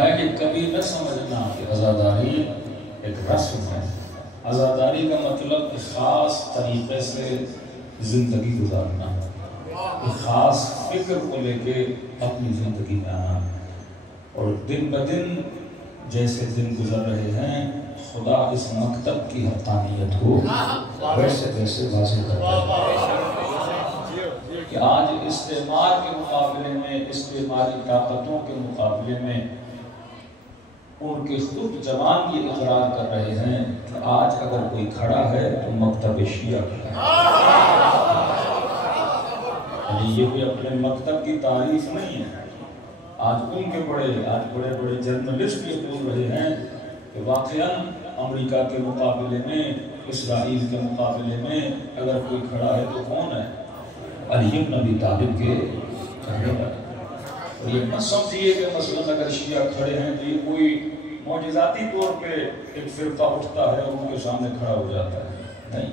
فرمایا کہ کبھی نہ سمجھنا کہ عزاداری ایک رسم ہے. عزاداری کا مطلب خاص طریقے سے زندگی گزارنا، ایک خاص فکر کو لے کے اپنی زندگی میں آنا. اور دن بدن جیسے دن گزر رہے ہیں خدا اس مکتب کی حقانیت ہو ویسے ویسے واضح کرتا ہے کہ آج استعمار کے مقابلے میں، استعماری طاقتوں کے مقابلے میں ان کے خود جوان یہ اقرار کر رہے ہیں کہ آج اگر کوئی کھڑا ہے تو مکتب شیعہ کھڑا ہے. یہ کوئی اپنے مکتب کی تعریف نہیں ہے. آج ان کے بڑے جرنلسٹ یہ بول رہے ہیں کہ واقعاً امریکہ کے مقابلے میں، اسرائیل کے مقابلے میں اگر کوئی کھڑا ہے تو کون ہے؟ علی بن ابی طالب کے کھڑے پر. اور یہ مت سمجھیے کہ مثلاً اگر شیعہ کھڑے ہیں تو یہ کوئی معجزاتی طور پہ ایک فرقہ اٹھتا ہے اور ان کے سامنے کھڑا ہو جاتا ہے. نہیں،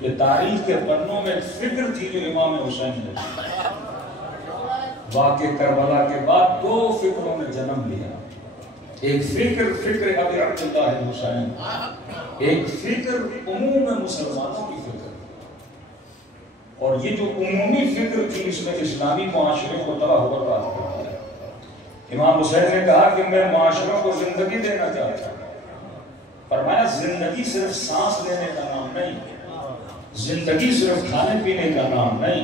یہ تاریخ کے پنوں میں ایک فکر تھی جو امام حسین نے واقع کربلا کے بعد دو فکروں نے جنم لیا. ایک فکر ابی عبداللہ حسین، ایک فکر عموم مسلمانوں کی فکر. اور یہ جو عمومی فکر تھی اس میں اسلامی معاشرے کو تباہ و برباد کر دیا. امام حسین نے کہا کہ میں معاشروں کو زندگی دینا چاہتا ہوں. فرمایا زندگی صرف سانس لینے کا نام نہیں، زندگی صرف کھانے پینے کا نام نہیں،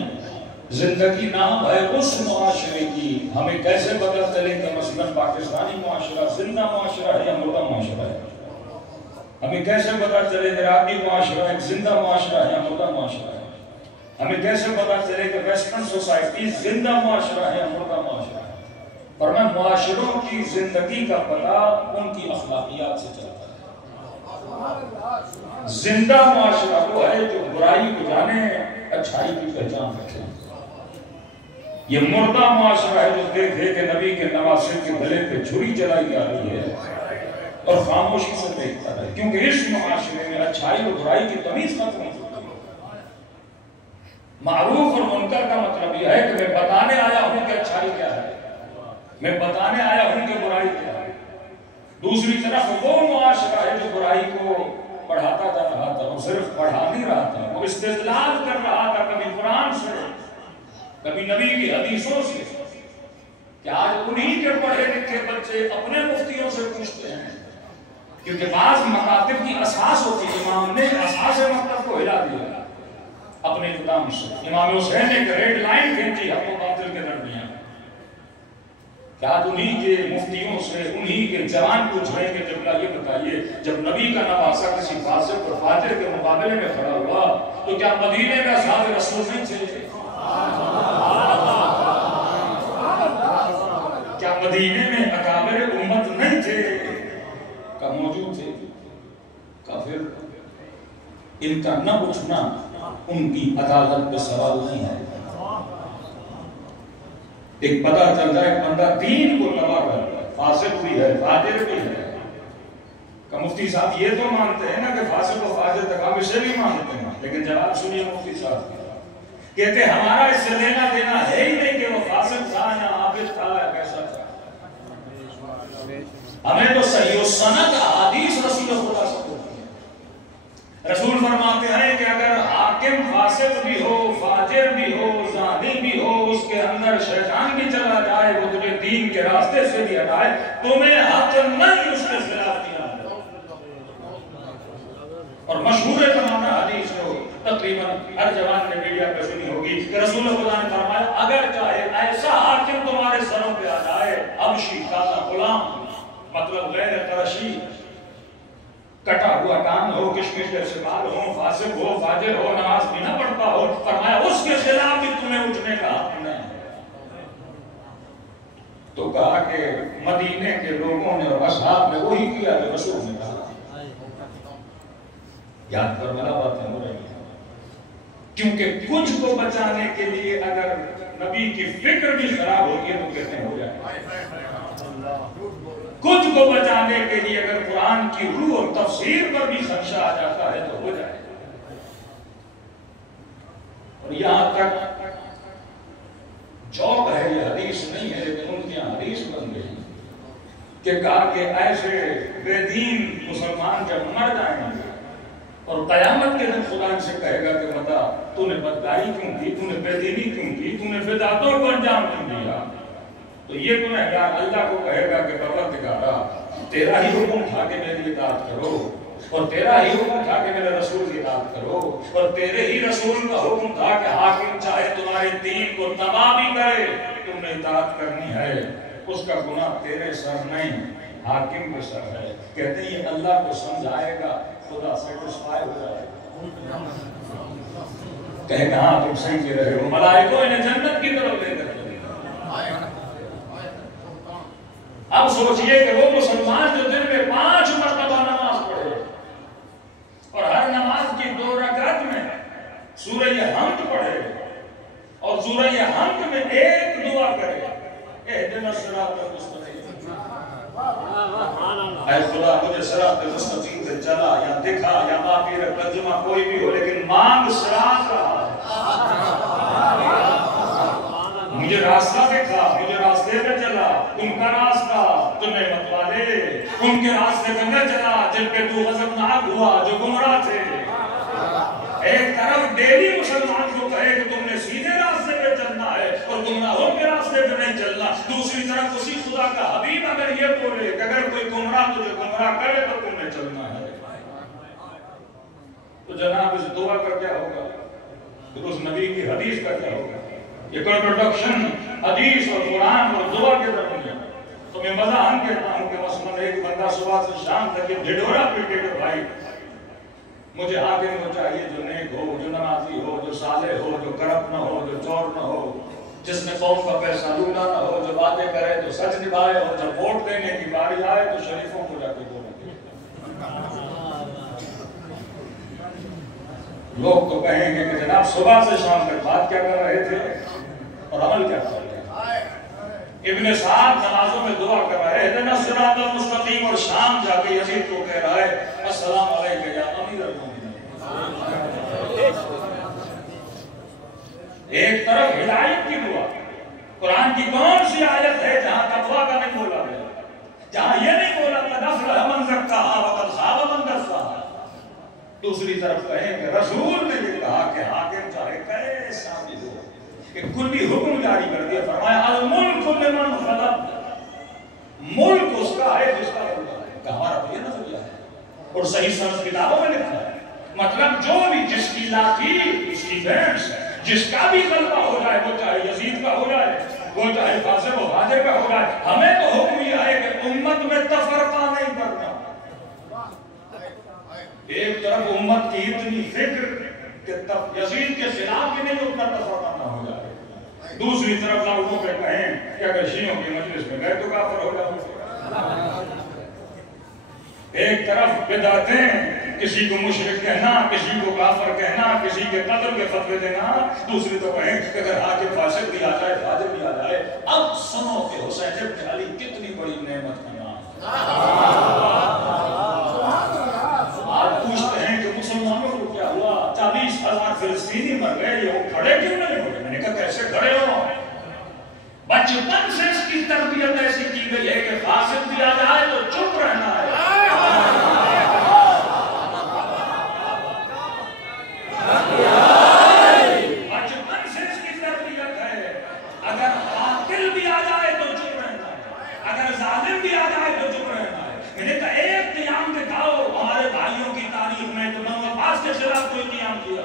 زندگی نام ہے اس معاشرے کی. ہمیں کیسے پتہ چلے کہ مثلاً پاکستانی معاشرہ زندہ معاشرہ ہے یا مردہ معاشرہ ہے؟ ہمیں کیسے پتہ چلے کہ عراقی معاشرہ ایک زندہ معاشرہ ہے یا مردہ معاشرہ ہے؟ ہمیں کیسے پتہ چلے کہ ویسٹرن سوسائٹی زندہ معاشرہ ہے یا مردہ معاشرہ ہے؟ پر میں معاشروں کی زندگی کا پتہ ان کی اخلاقیات سے چلتا ہے. زندہ معاشرہ وہ ہے جو برائی کو جانے، اچھائی کی پہچان رکھے. یہ مردہ معاشرہ ہے جو دیکھے کہ نبی کے نواسے کے گلے پہ چھری چلائی جا رہی ہے اور خاموشی سے دیکھتا ہے. کیونکہ اس معاشرے میں اچھائی اور برائی کی تمیز ختم ہو چکی ہے. معروف اور منکر کا مطلب یہ ہے کہ میں بتانے آیا ہوں کہ اچھائی کیا ہے، میں بتانے آیا ہوں کہ برائی کیا ہے. دوسری طرف وہ معاشرہ ہے جو برائی کو پڑھاتا جا رہا تھا، وہ صرف پڑھا نہیں رہا تھا، وہ استدلال کر رہا تھا، کبھی قرآن سے کبھی نبی کی حدیثوں سے. کہ آج انہی کے پڑھے لکھے بچے اپنے مفتیوں سے پوچھتے ہیں، کیونکہ بعض مکاتب کی اساس ہوتی ہے. امام نے اساس مکتب کو ہلا دیا اپنے اقدام سے. امام حسین نے ایک ریڈ لائن کھینچی حق و باطل کے درمیان. کیا انہی کے مفتیوں سے، انہی کے جوان پوچھ رہے کہ جب یہ بتائیے جب نبی کا نواسہ کسی فاسق اور فاجر کے مقابلے میں کھڑا ہوا تو کیا مدینے میں اصحاب رسول نہیں تھے؟ کیا مدینے میں اکابر امت نہیں تھے؟ کیا موجود تھے؟ کا پھر ان کا نہ اٹھنا ان کی عدالت پہ سوال نہیں ہے. ایک پتہ چلتا ہے بندہ دین کو تباہ کرتا ہے، فاسق بھی ہے، فاجر بھی ہے. کہ مفتی صاحب یہ تو مانتے ہیں نا کہ فاسق و فاجر تک اسے بھی مانتے ہیں، لیکن جواب سنیے مفتی صاحب کہتے ہمارا اس سے لینا دینا ہے ہی نہیں کہ وہ فاسق تھا یا عابد تھا یا کیسا تھا. ہمیں تو صحیح و سند احادیث رسول خدا سے ہوتی ہے. رسول فرماتے ہیں کہ اگر حاکم فاسق بھی ہو، فاجر بھی ہو، زانی بھی ہو، اس کے اندر شیطان بھی چلا جائے، وہ تمہیں دین کے راستے سے بھی ہٹائے، تمہیں حق نہیں اس کے خلاف کیا. اور مشہور زمانہ حدیث ہو تقریباً ہر جوان نے میڈیا پہ سنی ہوگی کہ رسول خدا نے فرمایا اگر چاہے ایسا حاکم تمہارے سروں پہ آ جائے، حبشی کالا غلام، مطلب غیر قرشی، کٹا ہوا کان ہو، کشمش کے سوال ہو، فاسق ہو، فاجر ہو، نماز بھی نہ پڑھتا ہو، فرمایا اس کے خلاف بھی تمہیں اٹھنے کا حق نہیں. تو کہا کہ مدینے کے لوگوں نے اور اصحاب نے وہی کیا جو رسول نے کہا. یاد پر بلا باتیں ہو رہی ہیں. کیونکہ کچھ کو بچانے کے لیے اگر نبی کی فکر بھی خراب ہوتی ہے تو کہتے ہیں ہو جائے. کچھ کو بچانے کے لیے اگر قرآن کی روح اور تفسیر پر بھی خدشہ آ جاتا ہے تو ہو جائے. اور یہاں تک جوک ہے، یہ حدیث نہیں ہے لیکن ان کی حدیث بن گئی. کہ کہا کہ ایسے بے دین مسلمان جب مر جائیں گے اور قیامت کے دن خدا ان سے کہے گا کہ بتا تو نے بدکاری کیوں کی، تو نے بے دینی کیوں کی، تو نے بدعتوں کو انجام کیوں دیا، تو یہ گنہگار اللہ کو کہے گا کہ پروردگارا تیرا ہی حکم تھا کہ میری اطاعت کرو، اور تیرا ہی حکم تھا کہ میرے رسول کی اطاعت کرو، اور تیرے ہی رسول کا حکم تھا کہ حاکم چاہے تمہارے دین کو تباہ بھی کرے تم نے اطاعت کرنی ہے، اس کا گناہ تیرے سر نہیں حاکم کے سر ہے۔ کہتے ہیں یہ اللہ کو سمجھائے گا، خدا سیٹسفائی ہو جائے گا، کہے گا ہاں تم صحیح کہہ رہے ہو، ملائکوں انہیں جنت کی طرف لے کر چلے گا۔ اب سوچئے کہ وہ مسلمان جو دن میں 5 مرتبہ نماز پڑھے اور ہر نماز کی 2 رکعت میں سورہ حمد پڑھے اور سورہ حمد میں ایک دعا کرے، اہدنا الصراط المستقیم، اے خدا مجھے صراط مستقیم پہ چلا یا دکھا، یا باقی ترجمہ کوئی بھی ہو لیکن مانگ صراط رہا ہے، مجھے راستہ دکھا، مجھے راستے پہ چلا، ان کا راستہ جو نعمت والے، ان کے راستے پہ نہ چلا جن پہ تو غضبناک ہوا جو گمراہ تھے۔ ایک طرف ڈیلی مسلمان کو کہے کہ تم نے سیدھے راستے پہ چلنا ہے اور گمراہوں کے راستے پہ نہیں چلنا، دوسری طرف اسی خدا کا حبیب اگر یہ بولے کہ اگر کوئی گمراہ تجھے گمراہ کرے تو تم نے چلنا ہے، تو جناب اس دعا کا کیا ہوگا، پھر اس نبی کی حدیث کا کیا ہوگا؟ یہ کنٹروڈکشن حدیث اور قرآن اور دعا کے درمیان۔ تو میں مزاحن کہتا ہوں کہ مثلا ایک بندہ صبح سے شام تک یہ ڈھڈورا پیٹے کہ بھائی مجھے حاکم کو چاہیے جو نیک ہو، جو نمازی ہو، جو صالح ہو، جو کرپٹ نہ ہو، جو چور نہ ہو، جس نے قوم کا پیسہ لوٹا نہ ہو، جو باتیں کرے تو سچ نبھائے، اور جب ووٹ دینے کی باری آئے تو شریفوں کو جا کے بولے۔ لوگ تو کہیں گے کہ جناب صبح سے شام تک بات کیا کر رہے تھے اور عمل کیا کر رہے ہیں؟ ابن سعد نمازوں میں دعا کر رہا ہے اہدنا الصراط المستقیم، اور شام جا کے یزید کو کہہ رہا ہے السلام علیکم یا امیر المومنین۔ ایک طرف ہدایت کی دعا، قرآن کی کون سی آیت ہے جہاں تقویٰ کا نہیں بولا گیا، جہاں یہ نہیں بولا قد افلح من زکاہا وقد خاب من دساہا؟ دوسری طرف کہیں کہ رسول نے یہ کہا کہ حاکم چاہے کیسا بھی ہو، کہ کلی حکم جاری کر دیا، فرمایا الملک لمن خلق، ملک اس کا ہے جس کا ہوگا، کہ ہمارا تو یہ نظریہ ہے اور صحیح سند کتابوں میں لکھا ہے، مطلب جو بھی جس کی لاٹھی اس کی بھینس ہے، جس کا بھی غلبہ ہو جائے، وہ چاہے یزید کا ہو جائے، وہ چاہے فاسق و فاجر کا ہو جائے، ہمیں تو حکم یہ ہے کہ امت میں تفرقہ نہیں کرنا۔ ایک طرف امت کی اتنی فکر کہ یزید کے خلاف بھی نہیں اتنا تفرقہ نہ ہو جائے، دوسری طرف لوگوں پہ کہیں کہ اگر شیعوں کی مجلس میں گئے تو کافر ہو جاؤ۔ ایک طرف بدعتیں، کسی کو مشرک کہنا، کسی کو کافر کہنا، کسی کے قتل کے فتوے دینا، دوسری تو کہیں کہ اگر حاکم فاسق بھی آ جائے، فاجر بھی آ جائے۔ اب سنو کہ حسین ابن علی کتنی بڑی نعمت کا نام۔ آپ پوچھتے ہیں کہ مسلمانوں کو کیا ہوا، 40,000 فلسطینی مر گئے، یہ وہ کھڑے کیوں نہیں ہو گئے؟ میں نے کہا کیسے کھڑے ہو؟ بچپن سے اس کی تربیت ایسی کی گئی ہے کہ فاسق بھی آ جائے تو چپ رہنا ہے۔ بچپن سے اس کی تربیت ہے، اگر قاتل بھی آ جائے تو چپ رہنا ہے، اگر ظالم بھی آ جائے تو چپ رہنا ہے۔ میں نے کہا ایک قیام دکھاؤ ہمارے بھائیوں کی تاریخ میں تو بنو عباس کے خلاف کوئی قیام کیا،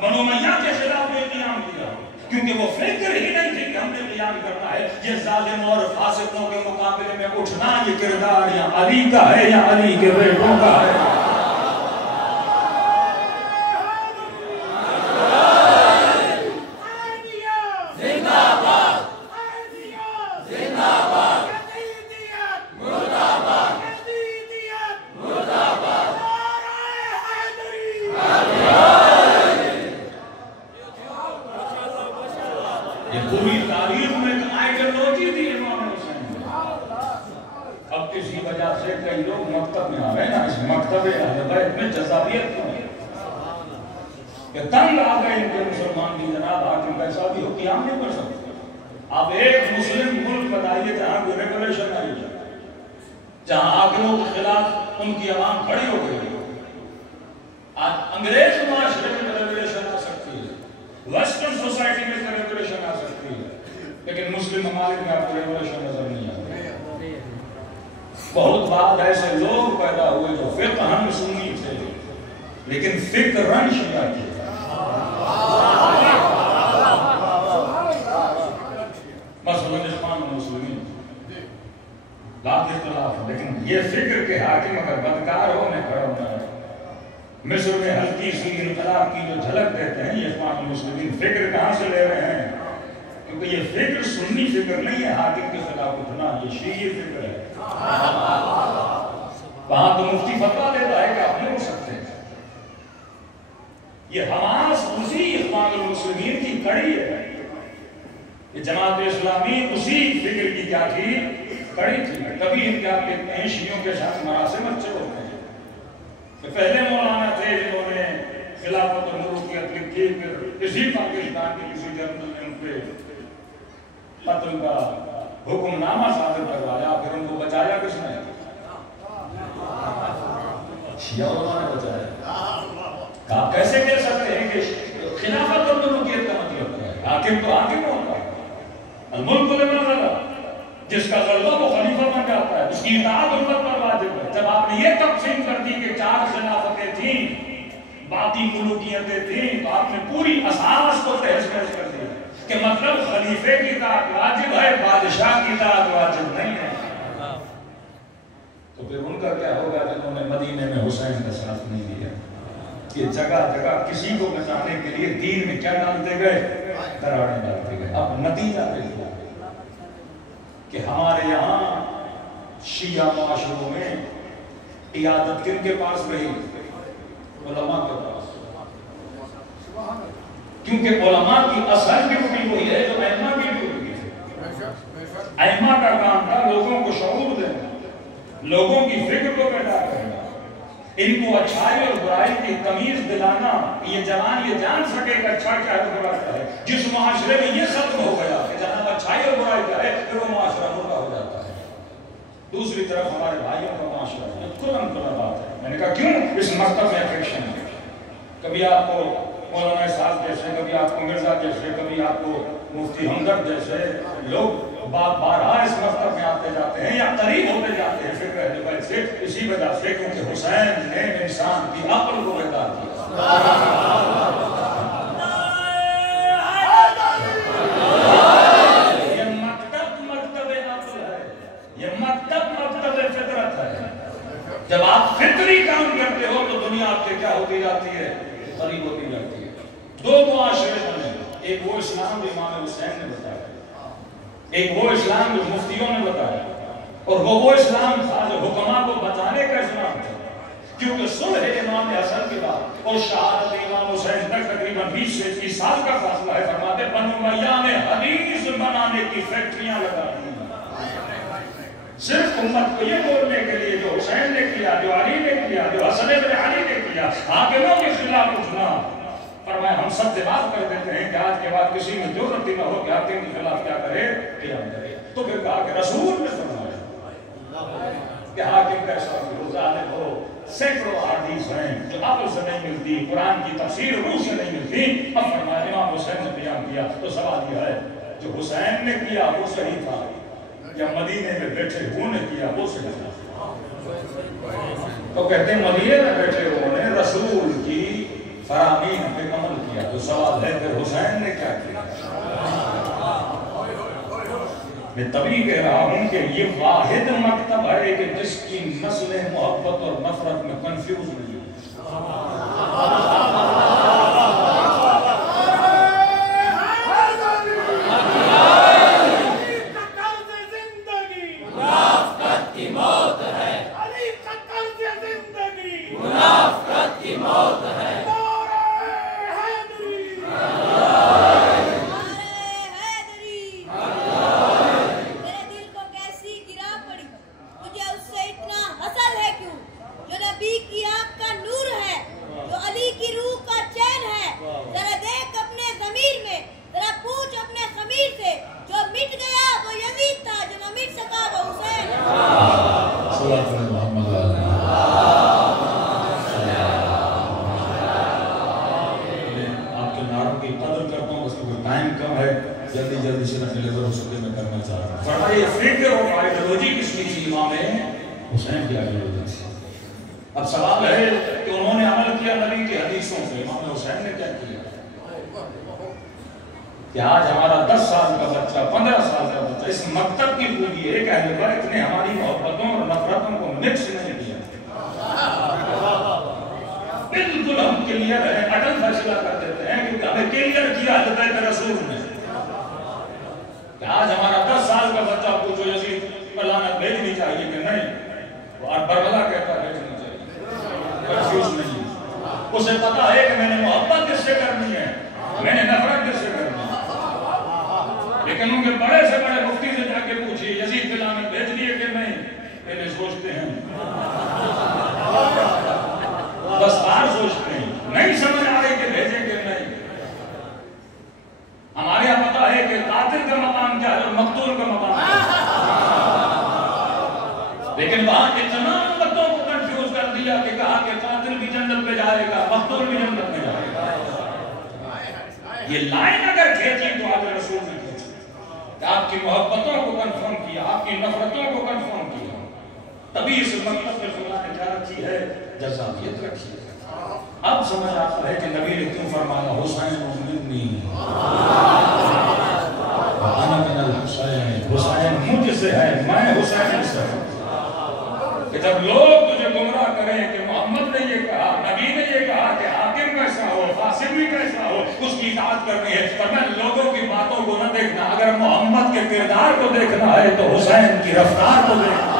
بنو امیہ کے خلاف کوئی قیام کیا، کیونکہ وہ فکر ہی نہیں تھی کہ ہم نے قیام کرنا ہے۔ یہ ظالم اور فاسقوں کے مقابلے میں اٹھنا، یہ کردار یا علی کا ہے یا علی کے بیٹوں کا ہے۔ پوری تاریخ میں ایک آئیڈیالوجی دی امام حسین۔ اب کسی وجہ سے کئی لوگ مکتب میں آ رہے ہیں نا، اس مکتب اہل بیت میں جذابیت کیوں ہے کہ تنگ آ گئے ان کے مسلمان کی جناب حاکم کیسا بھی ہو قیام نہیں کر سکتے۔ اب ایک مسلم ملک بتائیے جہاں کوئی ریگولیشن نہیں ہے، جہاں حاکموں کے خلاف ان کی عوام کھڑی ہو گئی. آج انگریز معاشرے میں ریگولیشن آ سکتی ہے, ویسٹرن سوسائٹی میں ریگولیشن آ سکتی ہے, لیکن مسلم ممالک میں آپ کو ریگولیشن نظر نہیں آتی. بہت بعد ایسے لوگ پیدا ہوئے جو فقہاً سنی تھے لیکن فکراً شیعہ تھے. مثلاً اخوان المسلمین بات اختلاف ہے, لیکن یہ فکر کے حاکم اگر بدکار ہو انہیں کھڑا ہونا ہے. مصر میں ہلکی سی انقلاب کی جو جھلک دیتے ہیں یہ اخوان المسلمین فکر کہاں سے لے رہے ہیں؟ کیونکہ یہ فکر سنی فکر نہیں ہے حاکم کے خلاف اٹھنا, یہ شیعی فکر ہے. وہاں تو مفتی فتویٰ دیتا ہے کہ آپ نہیں اٹھ سکتے. یہ حماس اسی اخوان المسلمین کی کڑی ہے. یہ جماعت اسلامی اسی فکر کی کیا تھی, کڑی تھی. کبھی ان کے آپ دیکھتے ہیں شیعوں کے ساتھ مراسم اچھے ہوتے ہیں کہ پہلے مولانا تھے جنہوں نے خلافت و ملوکیت لکھی, پھر اسی پاکستان کے کسی جنرل نے ان پہ قتل کا حکم نامہ صادر کروایا, پھر ان کو بچایا کس نے؟ شیعہ علماء نے بچایا. آپ کیسے کہہ سکتے ہیں کہ خلافت اور ملوکیت کا مطلب کیا ہے؟ حاکم تو حاکم ہوتا ہے. الملک لمن غلبہ, جس کا غلبہ وہ خلیفہ بن جاتا ہے, اس کی اطاعت امت پر واجب ہے. جب آپ نے یہ تقسیم کر دی کہ 4 خلافتیں تھیں, باقی ملوکیتیں تھیں, تو آپ نے پوری اساس کو تہز نہز کر دیا کہ مطلب خلیفے کی اطاعت واجب ہے, بادشاہ کی اطاعت واجب نہیں ہے. تو پھر ان کا کیا ہوگا جنہوں نے مدینے میں حسین کا ساتھ نہیں دیا؟ کہ جگہ جگہ کسی کو بچانے کے لیے دین میں کیا ڈالتے گئے؟ دراڑیں ڈالتے گئے. اب نتیجہ دیکھو کہ ہمارے یہاں شیعہ معاشروں میں قیادت کن کے پاس رہی؟ علماء کے پاس. کیونکہ علماء کی اصل ڈیوٹی وہی ہے جو ائمہ کی ڈیوٹی ہے. ائمہ کا کام تھا لوگوں کو شعور دینا, لوگوں کی فکر کو پیدا کرنا, ان کو اچھائی اور برائی کی تمیز دلانا. یہ جوان یہ جان سکے کہ اچھا کیا ہے برا کیا ہے. جس معاشرے میں یہ ختم ہو گیا کہ جہاں اچھائی اور برائی کیا ہے, پھر وہ معاشرہ مردہ ہو جاتا ہے. دوسری طرف ہمارے بھائیوں کا معاشرہ ہے, کلم کلا بات ہے. میں نے کہا کیوں؟ اس مکتب میں افیکشن ہے. کبھی آپ کو مولانا صاحب جیسے, کبھی آپ کو مرزا جیسے, کبھی آپ کو مفتی ہمدرد جیسے لوگ بارہا اس مکتب میں آتے جاتے ہیں یا قریب ہوتے جاتے ہیں فکر اہل بیت سے, اسی وجہ سے کیونکہ حسین نے انسان کی عقل کو بیدار کیا. یہ مکتب مکتب عقل ہے, یہ مکتب مکتب فطرت ہے. جب آپ فطری کام کرتے ہو تو دنیا آپ سے کیا ہوتی جاتی ہے؟ قریب ہوتی جاتی ہے. 2 معاشرے بنے, ایک وہ اسلام جو امام حسین نے بتایا, ایک وہ اسلام جو مفتیوں نے بتایا, اور وہ اسلام تھا جو حکماء کو بچانے کا اسلام تھا. کیونکہ صلح امام حسن کے بعد اور شہادت امام حسین تک تقریباً 20 سے 30 سال کا فاصلہ ہے. فرماتے بنو امیہ نے حدیث بنانے کی فیکٹریاں لگا دی, صرف امت کو یہ بولنے کے لیے جو حسین نے کیا, جو علی نے کیا, جو حسن بن علی نے کیا, حاکموں کے خلاف اٹھنا. فرمایا ہم سب سے بات کر دیتے ہیں کہ آج کے بعد کسی میں جرأت نہ ہو کہ حاکم کے خلاف کیا کرے, قیام کرے. تو پھر کہا کہ رسول نے فرمایا کہ حاکم کیسا ہو, ظالم ہو. سینکڑوں احادیث ہیں جو عقل سے نہیں ملتی, قرآن کی تفسیر روح سے نہیں ملتی. اب فرمایا امام حسین نے قیام کیا. تو سوال یہ ہے جو حسین نے کیا وہ صحیح تھا یا مدینے میں بیٹھے ہوں نے کیا وہ صحیح تھا؟ تو کہتے ہیں مدینے میں بیٹھے ہوں نے رسول کی فرامین پہ عمل کیا. تو سوال ہے پھر حسین نے کیا کیا؟ میں تبھی کہہ رہا ہوں کہ یہ واحد مکتب ہے کہ جس کی نسل محبت اور نفرت میں کنفیوز نہیں ہے. جو نبی کی آنکھ کا نور ہے, جو علی کی جلدی سے نہ ڈلیور ہو سکے میں کرنا چاہ رہا ہوں. فرمائے فکر اور آئیڈیالوجی کس کی تھی؟ امام حسین کی آئیڈیالوجی تھی. اب سوال ہے کہ انہوں نے عمل کیا نبی کی حدیثوں سے، امام حسین نے کیا کیا؟ کہ آج ہمارا 10 سال کا بچہ، 15 سال کا بچہ، اس مکتب کی خوبی ہے کہ اہل بیت نے ہماری محبتوں اور نفرتوں کو مکس نہیں کیا. بالکل ہم کلیئر ہیں، اٹل فیصلہ کر دیتے ہیں کیونکہ ہمیں کلیئر کیا اہل بیت رسول نے کہ آج ہمارا 10 سال کا بچہ پوچھو یزید پر لعنت بھیجنی چاہیے کہ نہیں، اور بربلا کہتا ہے بھیجنی چاہیے، کنفیوز نہیں. اسے پتا ہے کہ میں نے محبت کس سے کرنی ہے، میں نے نفرت کس سے کرنی ہے. لیکن ان کے بڑے سے بڑے مفتی سے جا کے پوچھئے یزید پر لعنت بھیجنی ہے کہ نہیں، پہلے سوچتے ہیں، دستار سوچتے ہیں، نہیں سمجھ آ رہے کہ بھیجیں کہ نہیں. ہمارے یہاں پتا ہے کہ قاتل کا مقام کیا ہے اور مقتول کا مقام کیا ہے، لیکن وہاں کے تمام امتوں کو کنفیوز کر دیا کہ کہا کہ قاتل بھی جنت میں جائے گا، مقتول بھی جنت میں جائے گا. یہ لائن اگر کھینچی تو آج رسول نے کھینچی کہ آپ کی محبتوں کو کنفرم کیا، آپ کی نفرتوں کو کنفرم کیا. تبھی اس مطلب میں خدا نے کیا رکھی ہے؟ جزابیت رکھی ہے. اب سمجھ آتا ہے کہ نبی نے کیوں فرمایا حسین منی وانا من الحسین، حسین مجھ سے ہے، میں حسین سے ہوں. کہ جب لوگ تجھے گمراہ کریں کہ محمد نے یہ کہا، نبی نے یہ کہا کہ حاکم کیسا ہو، فاسق بھی کیسا ہو، اس کی اطاعت کرنی ہے، پر میں لوگوں کی باتوں کو نہ دیکھنا، اگر محمد کے کردار کو دیکھنا ہے تو حسین کی رفتار کو دیکھنا.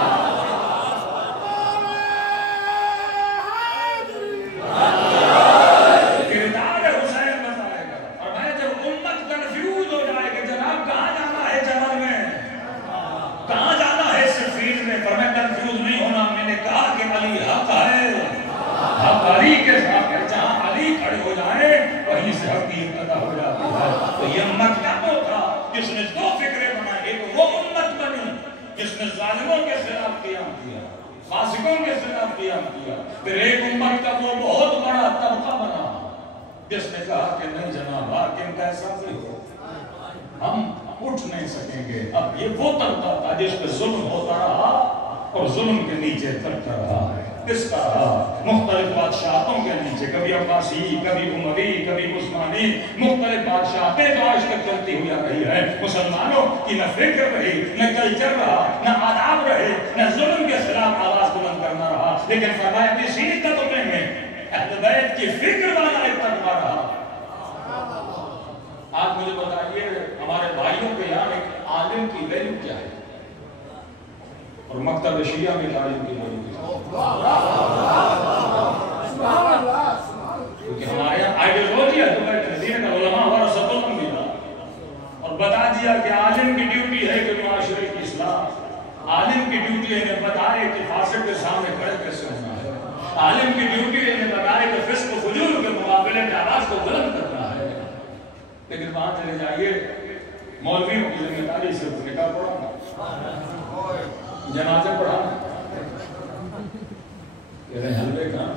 پھر ایک امت کا وہ بہت بڑا طبقہ بنا جس نے کہا کہ نہیں جناب حاکم کیسا بھی ہو ہم اٹھ نہیں سکیں گے. اب یہ وہ طبقہ تھا جس پہ ظلم ہوتا رہا اور ظلم کے نیچے ترتا رہا ہے، اس کا رہا مختلف بادشاہتوں کے نیچے، کبھی عباسی، کبھی عمری، کبھی عثمانی، مختلف بادشاہتیں جو آج تک چلتی ہوئی آ رہی ہے. مسلمانوں کی نہ فکر رہی، نہ کلچر رہا، نہ آداب رہے، نہ ظلم کے خلاف آواز بلند کرنا رہا. لیکن فرمایا اسی تطبیق میں اہل بیت کی فکر والا ایک طبقہ رہا. آپ مجھے بتائیے ہمارے بھائیوں کے یہاں ایک عالم کی ویلیو کیا ہے اور مکتب شیعہ میں عالم کی ویلیو کیا ہے؟ کیونکہ ہمارے یہاں آئیڈیالوجی ہے تو دین کا علماء ورثۃ الانبیاء، اور بتا دیا کہ عالم کی ڈیوٹی ہے کہ معاشرے کی اصلاح، عالم کی ڈیوٹی ہے کہ بتائے کہ فاسق کے سامنے کھڑے کیسے ہونا ہے، عالم کی ڈیوٹی ہے کہ بتائے کہ فسق و فجور کے مقابلے میں آواز کو بلند کرنا ہے. لیکن وہاں چلے جائیے مولویوں کی ذمہ داری صرف نکاح پڑھانا، جنازے پڑھانا، کہہ رہے ہیں حلوے کہاں،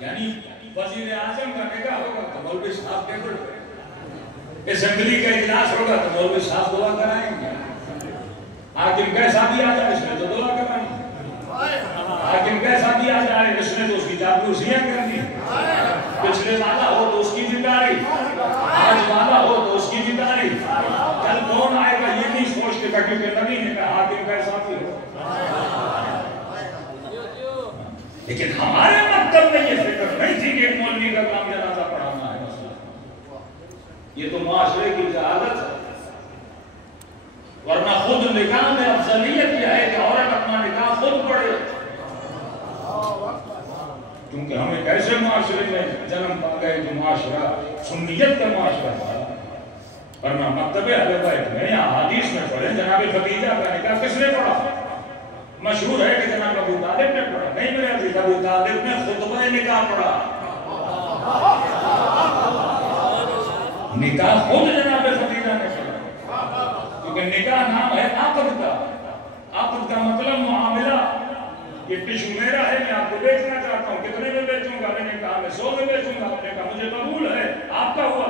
یعنی وزیر اعظم کا نکاح ہوگا تو مولوی صاحب کے گھر، اسمبلی کا اجلاس ہوگا تو مولوی صاحب دعا کرائیں گے، حاکم کیسا بھی آ جائے اس میں تو دعا کرائیں گے، حاکم کیسا بھی آ جائے اس میں تو اس کی چاپلوسیاں کرنی، پچھلے والا ہو تو اس کی ذمہ، آج والا ہو تو اس کی ذمہ، کل کون آئے گا یہ نہیں سوچتے گا کیونکہ نبی نے کہا حاکم کیسا بھی ہو. لیکن ہمارے مکتب میں یہ فکر نہیں تھی کہ ایک مولوی کا کام جنازہ پڑھانا ہے، یہ تو معاشرے کی جہالت ہے. ورنہ خود نکاح میں افضلیت یہ ہے کہ عورت اپنا نکاح خود پڑھے، کیونکہ ہم ایک ایسے معاشرے میں جنم پا گئے جو معاشرہ سنیت کا معاشرہ تھا. ورنہ مکتب اہل بیت میں یا حدیث میں پڑھیں جناب خدیجہ کا نکاح کس نے پڑھا؟ مشہور ہے کہ جناب ابو طالب نے پڑھا، نہیں میرے عزیز، ابو طالب نے خطبہ نکاح پڑھا، نکاح خود جناب خدیجہ نے پڑھا. کیونکہ نکاح نام ہے عقد کا، عقد کا مطلب معاملہ. یہ ٹشو میرا ہے، میں آپ کو بیچنا چاہتا ہوں، کتنے میں بیچوں گا؟ والے نے کہا میں 100 میں بیچوں گا، آپ نے کہا مجھے قبول ہے، آپ کا ہوا۔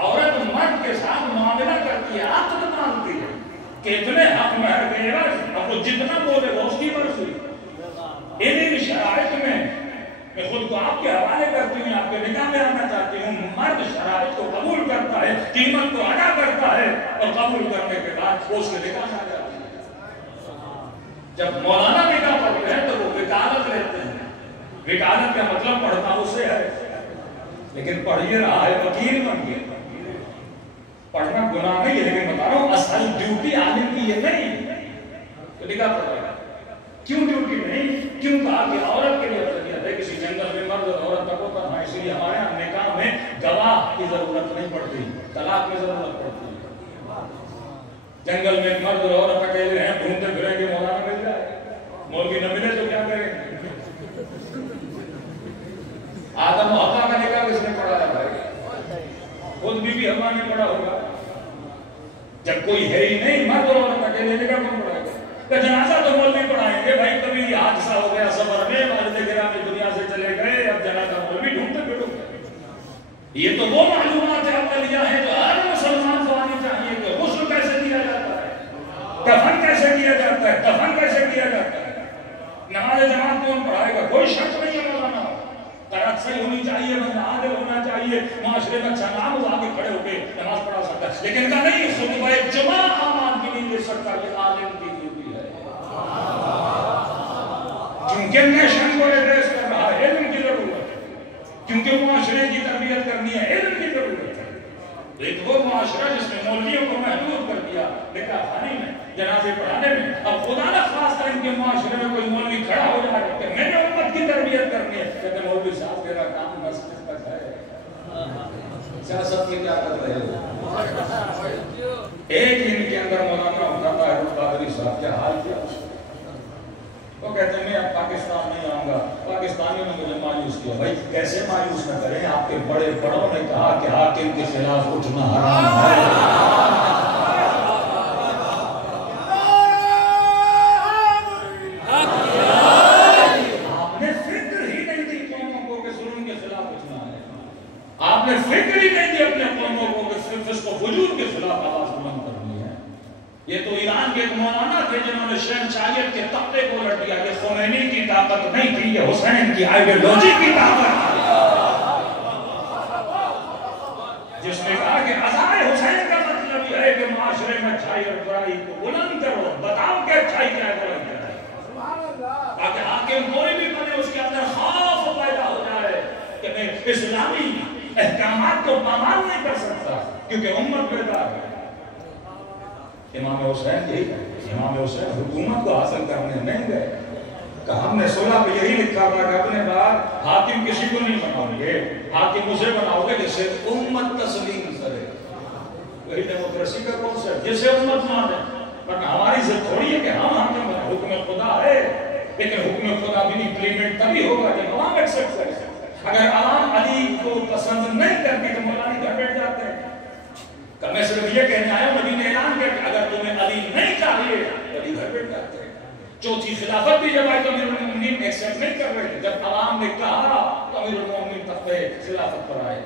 عورت مرد کے ساتھ معاملہ کرتی ہے، عقد مانتی ہے کہ اتنے حق مہر گئے، اب وہ جتنا بولے وہ اس کی مرضی۔ انہیں شرائط میں خود کو آپ کے حوالے کرتی ہوں، آپ کے نکاح میں آنا چاہتی ہوں۔ مرد شرائط کو قبول کرتا ہے، قیمت کو ادا کرتا ہے، اور قبول کرنے کے بعد وہ اس کے نکاح آ جاتی ہے۔ جب مولانا نکاح پڑھتے ہیں تو وہ وکالت لیتے ہیں۔ وکالت کا مطلب پڑھنا اسے ہے، لیکن پڑھ یہ رہا ہے وکیل بن کے۔ پڑھنا گناہ نہیں ہے، لیکن بتا رہا ہوں اصل ڈیوٹی عالم کی یہ نہیں تو نکاح پڑھے گا۔ کیوں ڈیوٹی نہیں؟ کیوں کہا کہ عورت کے لیے افضلیت ہے؟ کسی جنگل میں مرد اور عورت تک ہوتا ہے، اسی لیے ہمارے یہاں نکاح میں گواہ کی ضرورت نہیں پڑتی، طلاق کی ضرورت پڑتی ہے۔ جنگل میں مرد اور عورت اکیلے ہیں، ڈھونڈتے پھریں گے مولانا مل جائے، مولوی نہ ملے تو کیا کریں گے؟ آدم و حوا کا نکاح کس نے پڑھا ہے بھائی؟ خود بی بی حوا نے پڑھا ہوگا۔ جب کوئی ہے ہی نہیں، مرد اور عورت اکیلے نکاح کون پڑھائے گا؟ کہ جنازہ تو مولوی پڑھائیں گے بھائی، کبھی یہ حادثہ ہو گیا سفر میں، والد گرامی دنیا سے چلے گئے، اب جنازہ مولوی ڈھونڈتے پھرو گے۔ یہ تو وہ معلومات عقلیہ ہیں جو ہر مسلمان کو آنی چاہیے کہ غسل کیسے کیا جاتا ہے، کفن کیسے کیا جاتا ہے، دفن کیسے کیا جاتا ہے۔ نماز جماعت کون پڑھائے گا؟ کوئی شک نہیں ہے مولانا، قرأت صحیح ہونی چاہیے، بندہ عادل ہونا چاہیے، معاشرے میں اچھا نام ہو، آگے کھڑے ہو کے نماز پڑھا سکتا ہے، لیکن کہا نہیں خطبہ جمعہ عام آدمی نہیں دے سکتا، یہ عالم کی ڈیوٹی ہے۔ کیونکہ نیشن کو ایڈریس کر رہا ہے، علم کی ضرورت ہے، کیونکہ معاشرے کی تربیت کرنی ہے، علم کی ضرورت ہے۔ ایک وہ معاشرہ جس نے مولویوں کو محدود کر دیا نکاح خانے میں، جنازے پڑھانے میں، اب خدا نہ خواستہ ان کے معاشرے میں کوئی مولوی کھڑا ہو جائے کہ میں نے امت کی تربیت کرنی ہے، کہتے مولوی صاحب تیرا کام مسجد تک ہے، سیاست میں کیا کر رہے ہو؟ ایک ان کے اندر مولانا ہوتا تھا قادری صاحب، کیا حال کیا؟ وہ کہتے ہیں میں اب پاکستان نہیں آؤں گا۔ پاکستانیوں نے مجھے مایوس کیا۔ بھائی کیسے مایوس نہ کریں؟ آپ کے بڑے بڑوں نے کہا کہ حاکم کے خلاف اٹھنا حرام ہے۔ آپ نے فکر ہی نہیں دی قوموں کو کہ ظلم کے خلاف اٹھنا ہے، آپ نے فکر ہی نہیں دی اپنے قوموں کو کہ صرف اس کو وجود کے خلاف آواز بلند کرنی ہے۔ یہ تو ایران کے ایک مولانا تھے جنہوں نے شہنشاہیت کے تختے کو الٹ دیا کہ خمینی کی طاقت نہیں تھی، یہ حسین کی آئیڈیالوجی کی طاقت تھی، جس نے کہا کہ عزائے حسین کا مطلب یہ ہے کہ معاشرے میں اچھائی اور برائی کو بلند کرو، بتاؤ کہ اچھائی کیا ہے، بلند کیا ہے، تاکہ حاکم کوئی بھی بنے اس کے اندر خوف پیدا ہو جائے کہ میں اسلامی احکامات کو پامال نہیں کر سکتا، کیونکہ امت بیدار ہے۔ امام حسین امام حسین حکومت کو حاصل کرنے نہیں گئے، کہ ہم نے صلح پہ یہی لکھا تھا کہ اپنے بعد حاکم کسی کو نہیں بناؤ گے، حاکم اسے بناؤ گے جسے امت تسلیم کرے۔ وہی ڈیموکریسی کا کانسیپٹ، جسے امت مانے، ورنہ ہماری ضد تھوڑی ہے کہ ہم حاکم بنیں، حکم خدا ہے، لیکن حکم خدا بھی امپلیمنٹ تبھی ہوگا جب عوام ایکسپٹ کرے۔ اگر عوام علی کو پسند نہیں کرتی تو مولانا گھر بیٹھ جاتے ہیں کہ میں صرف یہ کہنے آیا ہوں، نبی نے اعلان کیا کہ اگر تمہیں علی نہیں چاہیے علی گھر بیٹھ جاتے ہیں۔ چوتھی خلافت بھی جب آئی تو امیر المومنین ایکسپٹ نہیں کر رہے تھے، جب عوام نے کہا تو امیر المومنین تخت خلافت پر آئے۔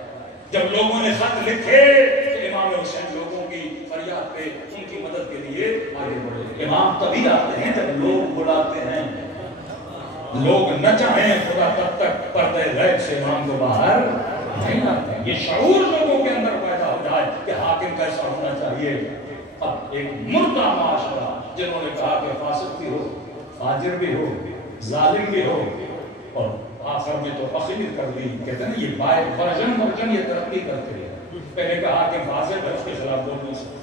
جب لوگوں نے خط لکھے تو امام حسین لوگوں کی فریاد پہ ان کی مدد کے لیے آگے بڑھے۔ امام تبھی آتے ہیں جب لوگ بلاتے ہیں، لوگ نہ چاہیں خدا تب تک پردے غیب سے امام کو باہر نہیں آتے ہیں۔ یہ شعور لوگوں کے اندر پیدا ہو جائے کہ حاکم کیسا ہونا چاہیے۔ اب ایک مردہ معاشرہ جنہوں نے کہا کہ فاسق بھی ہو، فاجر بھی ہو، ظالم بھی ہو، اور آخر میں تو تخلیق کر دی، کہتے ہیں یہ بائے ورژن یہ ترقی کرتے ہیں۔ پہلے کہا کہ فاسق ہے اس کے خلاف بول نہیں سکتے،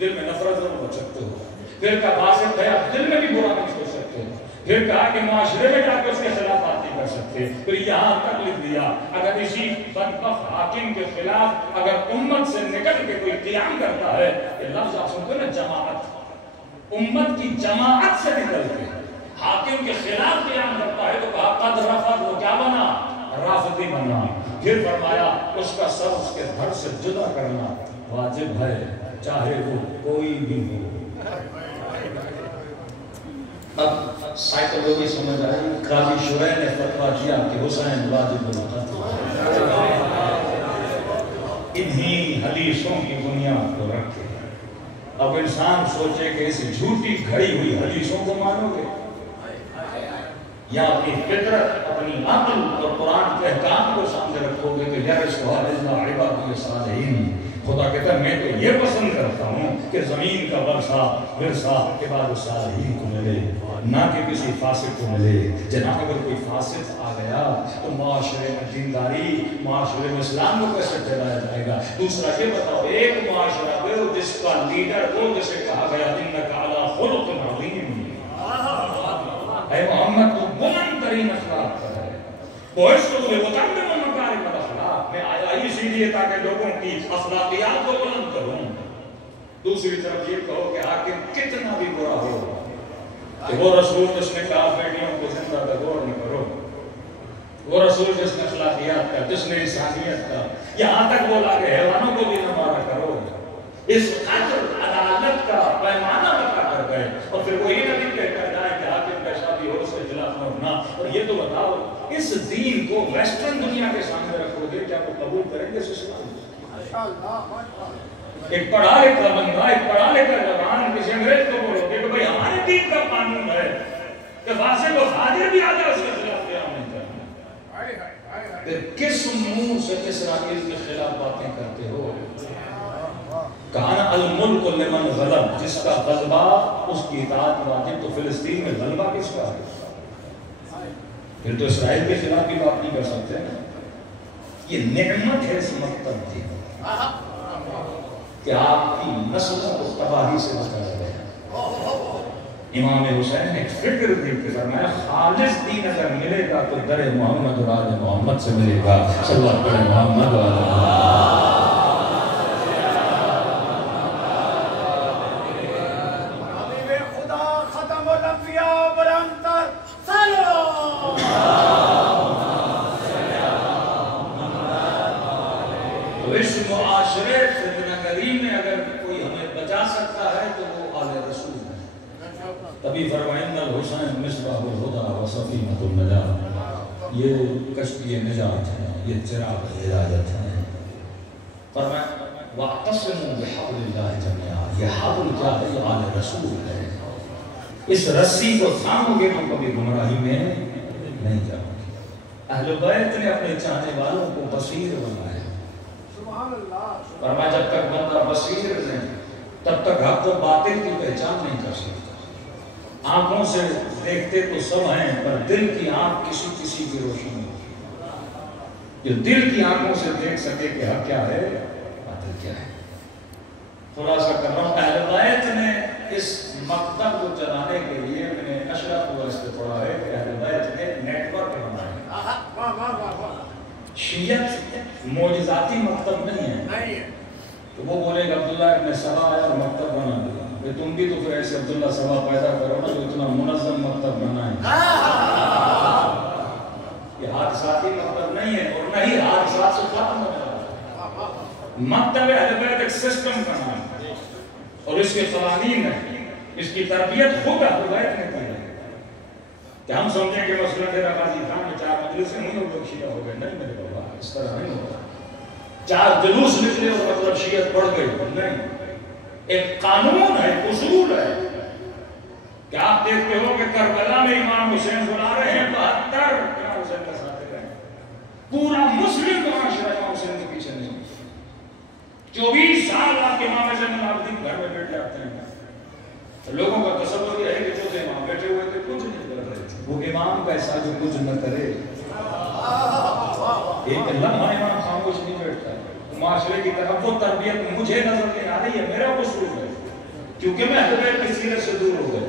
دل میں نفرت ضرور رکھ سکتے ہو، پھر کہا فاسق ہے آپ دل میں بھی برا نہیں سوچ سکتے، پھر کہا کہ معاشرے میں جا کے اس کے خلاف بات نہیں کر سکتے، پھر یہاں تک لکھ دیا اگر اسی بدبخت حاکم کے خلاف اگر امت سے نکل کے کوئی قیام کرتا ہے، یہ لفظ آپ سنتے نا جماعت، امت کی جماعت سے نکل کے حاکم کے خلاف قیام کرتا ہے تو کہا قد رفض، وہ کیا بنا؟ رافضی بنا۔ پھر فرمایا اس کا سر اس کے دھڑ سے جدا کرنا واجب ہے چاہے وہ کوئی بھی ہو۔ اب سائیکولوجی سمجھ آئی. قاضی شرح نے فتویٰ دیا کہ حسین واجب القتل. انہی حدیثوں کی بنیاد کو رکھے اب انسان سوچے کہ اس جھوٹی گھڑی ہوئی حدیثوں کو مانو گے یا اپنی فطرت اپنی عقل اور قرآن کے احکام کو سامنے رکھو گے کہ یرثھا عبادی الصالحین. خدا کہتا ہے میں تو یہ پسند کرتا ہوں کہ زمین کا ورثہ عباد الصالحین کو ملے نہ کہ کسی فاسق کو ملے. جناب اگر کوئی فاسق آ گیا تو معاشرے میں دینداری معاشرے میں اسلام کو کیسے پھیلایا جائے گا؟ دوسرا یہ بتاؤ ایک معاشرہ وہ جس کا لیڈر وہ جسے کہا گیا انک علی خلق عظیم اے محمد تو بلند ترین اخلاق کا ہے. بعثت لأتمم مکارم الاخلاق. میں آیا اسی لیے تاکہ لوگوں کی اخلاقیات کو بلند کروں. دوسری طرف یہ کہو کہ حاکم کتنا بھی برا ہو کہ وہ رسول جس نے کہا بیٹیوں کو زندہ غور نہ کرو، وہ رسول جس نے اخلاقیات کا جس نے انسانیت کا یہاں تک بولا کہ حیوانوں کو بھی نہ مارا کرو. اس قدر عدالت کا پیمانہ بتا کر گئے اور پھر وہ یہ نبی کہتا ہے کہ حاکم کیسا بھی ہو اس سے اختلاف نہ ہونا. اور یہ تو بتاؤ اس دین کو ویسٹرن دنیا کے سامنے رکھو گے کیا وہ قبول کریں گے؟ ایک پڑھا لکھا بندہ ایک پڑھا لکھا جوان کسی انگریز کو بولو گے کہ بھائی ہمارے دین کا قانون ہے کہ فاسق و فاجر بھی آ جائے اس کے خلاف قیام نہیں کرنا. پھر کس منہ سے اسرائیل کے خلاف باتیں کرتے ہو؟ کہاں الملک لمن غلب، جس کا غلبہ اس کی اطاعت واجب. تو فلسطین میں غلبہ کس کا ہے؟ پھر تو اسرائیل کے خلاف بھی بات نہیں کر سکتے. یہ نعمت ہے اس مکتب کی کہ آپ کی نسلوں کو تباہی سے بچایا گیا. امام حسین نے ایک فکر دی کہ فرمایا خالص دین اگر ملے گا تو در محمد اور آل محمد سے ملے گا. صلی اللہ علیہ محمد و آل محمد. تو اس معاشرے فتنہ گری میں اگر کوئی ہمیں بچا سکتا ہے تو وہ آل رسول ہے. تبھی فرمائن الحسین مصباح الہدی و سفینۃ النجات. یہ کشتی نجات ہے، یہ چراغ ہدایت ہے. فرمایا واعتصموا بحبل اللہ جميعا. یہ حبل کیا ہے؟ یہ آل رسول ہے. اس رسی کو تھامو گے تو کبھی گمراہی میں نہیں جاؤ گے. اہل بیت نے اپنے چاہنے والوں کو بصیر بنایا. فرمایا جب تک بندہ بصیر نہیں تب تک حق و باطل کی پہچان نہیں کر سکتا. آنکھوں سے دیکھتے تو سب ہیں پر دل کی آنکھ کسی کسی کی روشنی جو دل کی آنکھوں سے دیکھ سکے کہ حق کیا ہے باطل کیا ہے. تھوڑا سا کر رہا ہوں. اہل بیت نے اس مکتب کو چلانے کے لیے میں نے اشرف کو اس پہ پڑھا ہے کہ اہل بیت نے نیٹ ورک بنایا. شیعت معجزاتی مکتب نہیں ہے. تو وہ بولے گا عبداللہ ابن سبا آیا اور مکتب بنا دیا. تم بھی تو پھر ایسے عبداللہ سبا پیدا کرو نا جو اتنا منظم مکتب بنائے. یہ حادثاتی مکتب نہیں ہے اور نہ ہی حادثات سے ختم ہو جاتا. مکتب اہل بیت ایک سسٹم کا نام ہے اور اس کے قوانین ہیں. اس کی تربیت خود اہل بیت نے کی ہے. کہ ہم سمجھیں کہ مثلا تیرا قاضی خان میں 4 مجلسیں ہوئی اور لوگ شیعہ ہو گئے. نہیں میرے بابا اس طرح نہیں ہوگا. 4 جلوس نکلے اور مطلب شیعت بڑھ گئی نہیں. ایک قانون ہے، اصول ہے کہ آپ دیکھتے ہو کہ کربلا میں امام حسین بلا رہے ہیں 72 امام حسین کا ساتھ رہے ہیں. پورا مسلم معاشرہ امام حسین کے پیچھے نہیں. 24 سال آپ امام حسین العابدین گھر میں بیٹھ جاتے ہیں. لوگوں کا تصور یہ ہے کہ جو امام بیٹھے ہوئے تھے کچھ نہیں کر رہے تھے. وہ امام کیسا جو کچھ نہ کرے. ایک لمحہ امام خاموش نہیں بیٹھتا ہے. معاشرے کی طرف وہ تربیت مجھے نظر نہیں آ رہی ہے. میرا قصور ہے کیونکہ میں اہل بیت کی سیرت سے دور ہو گیا.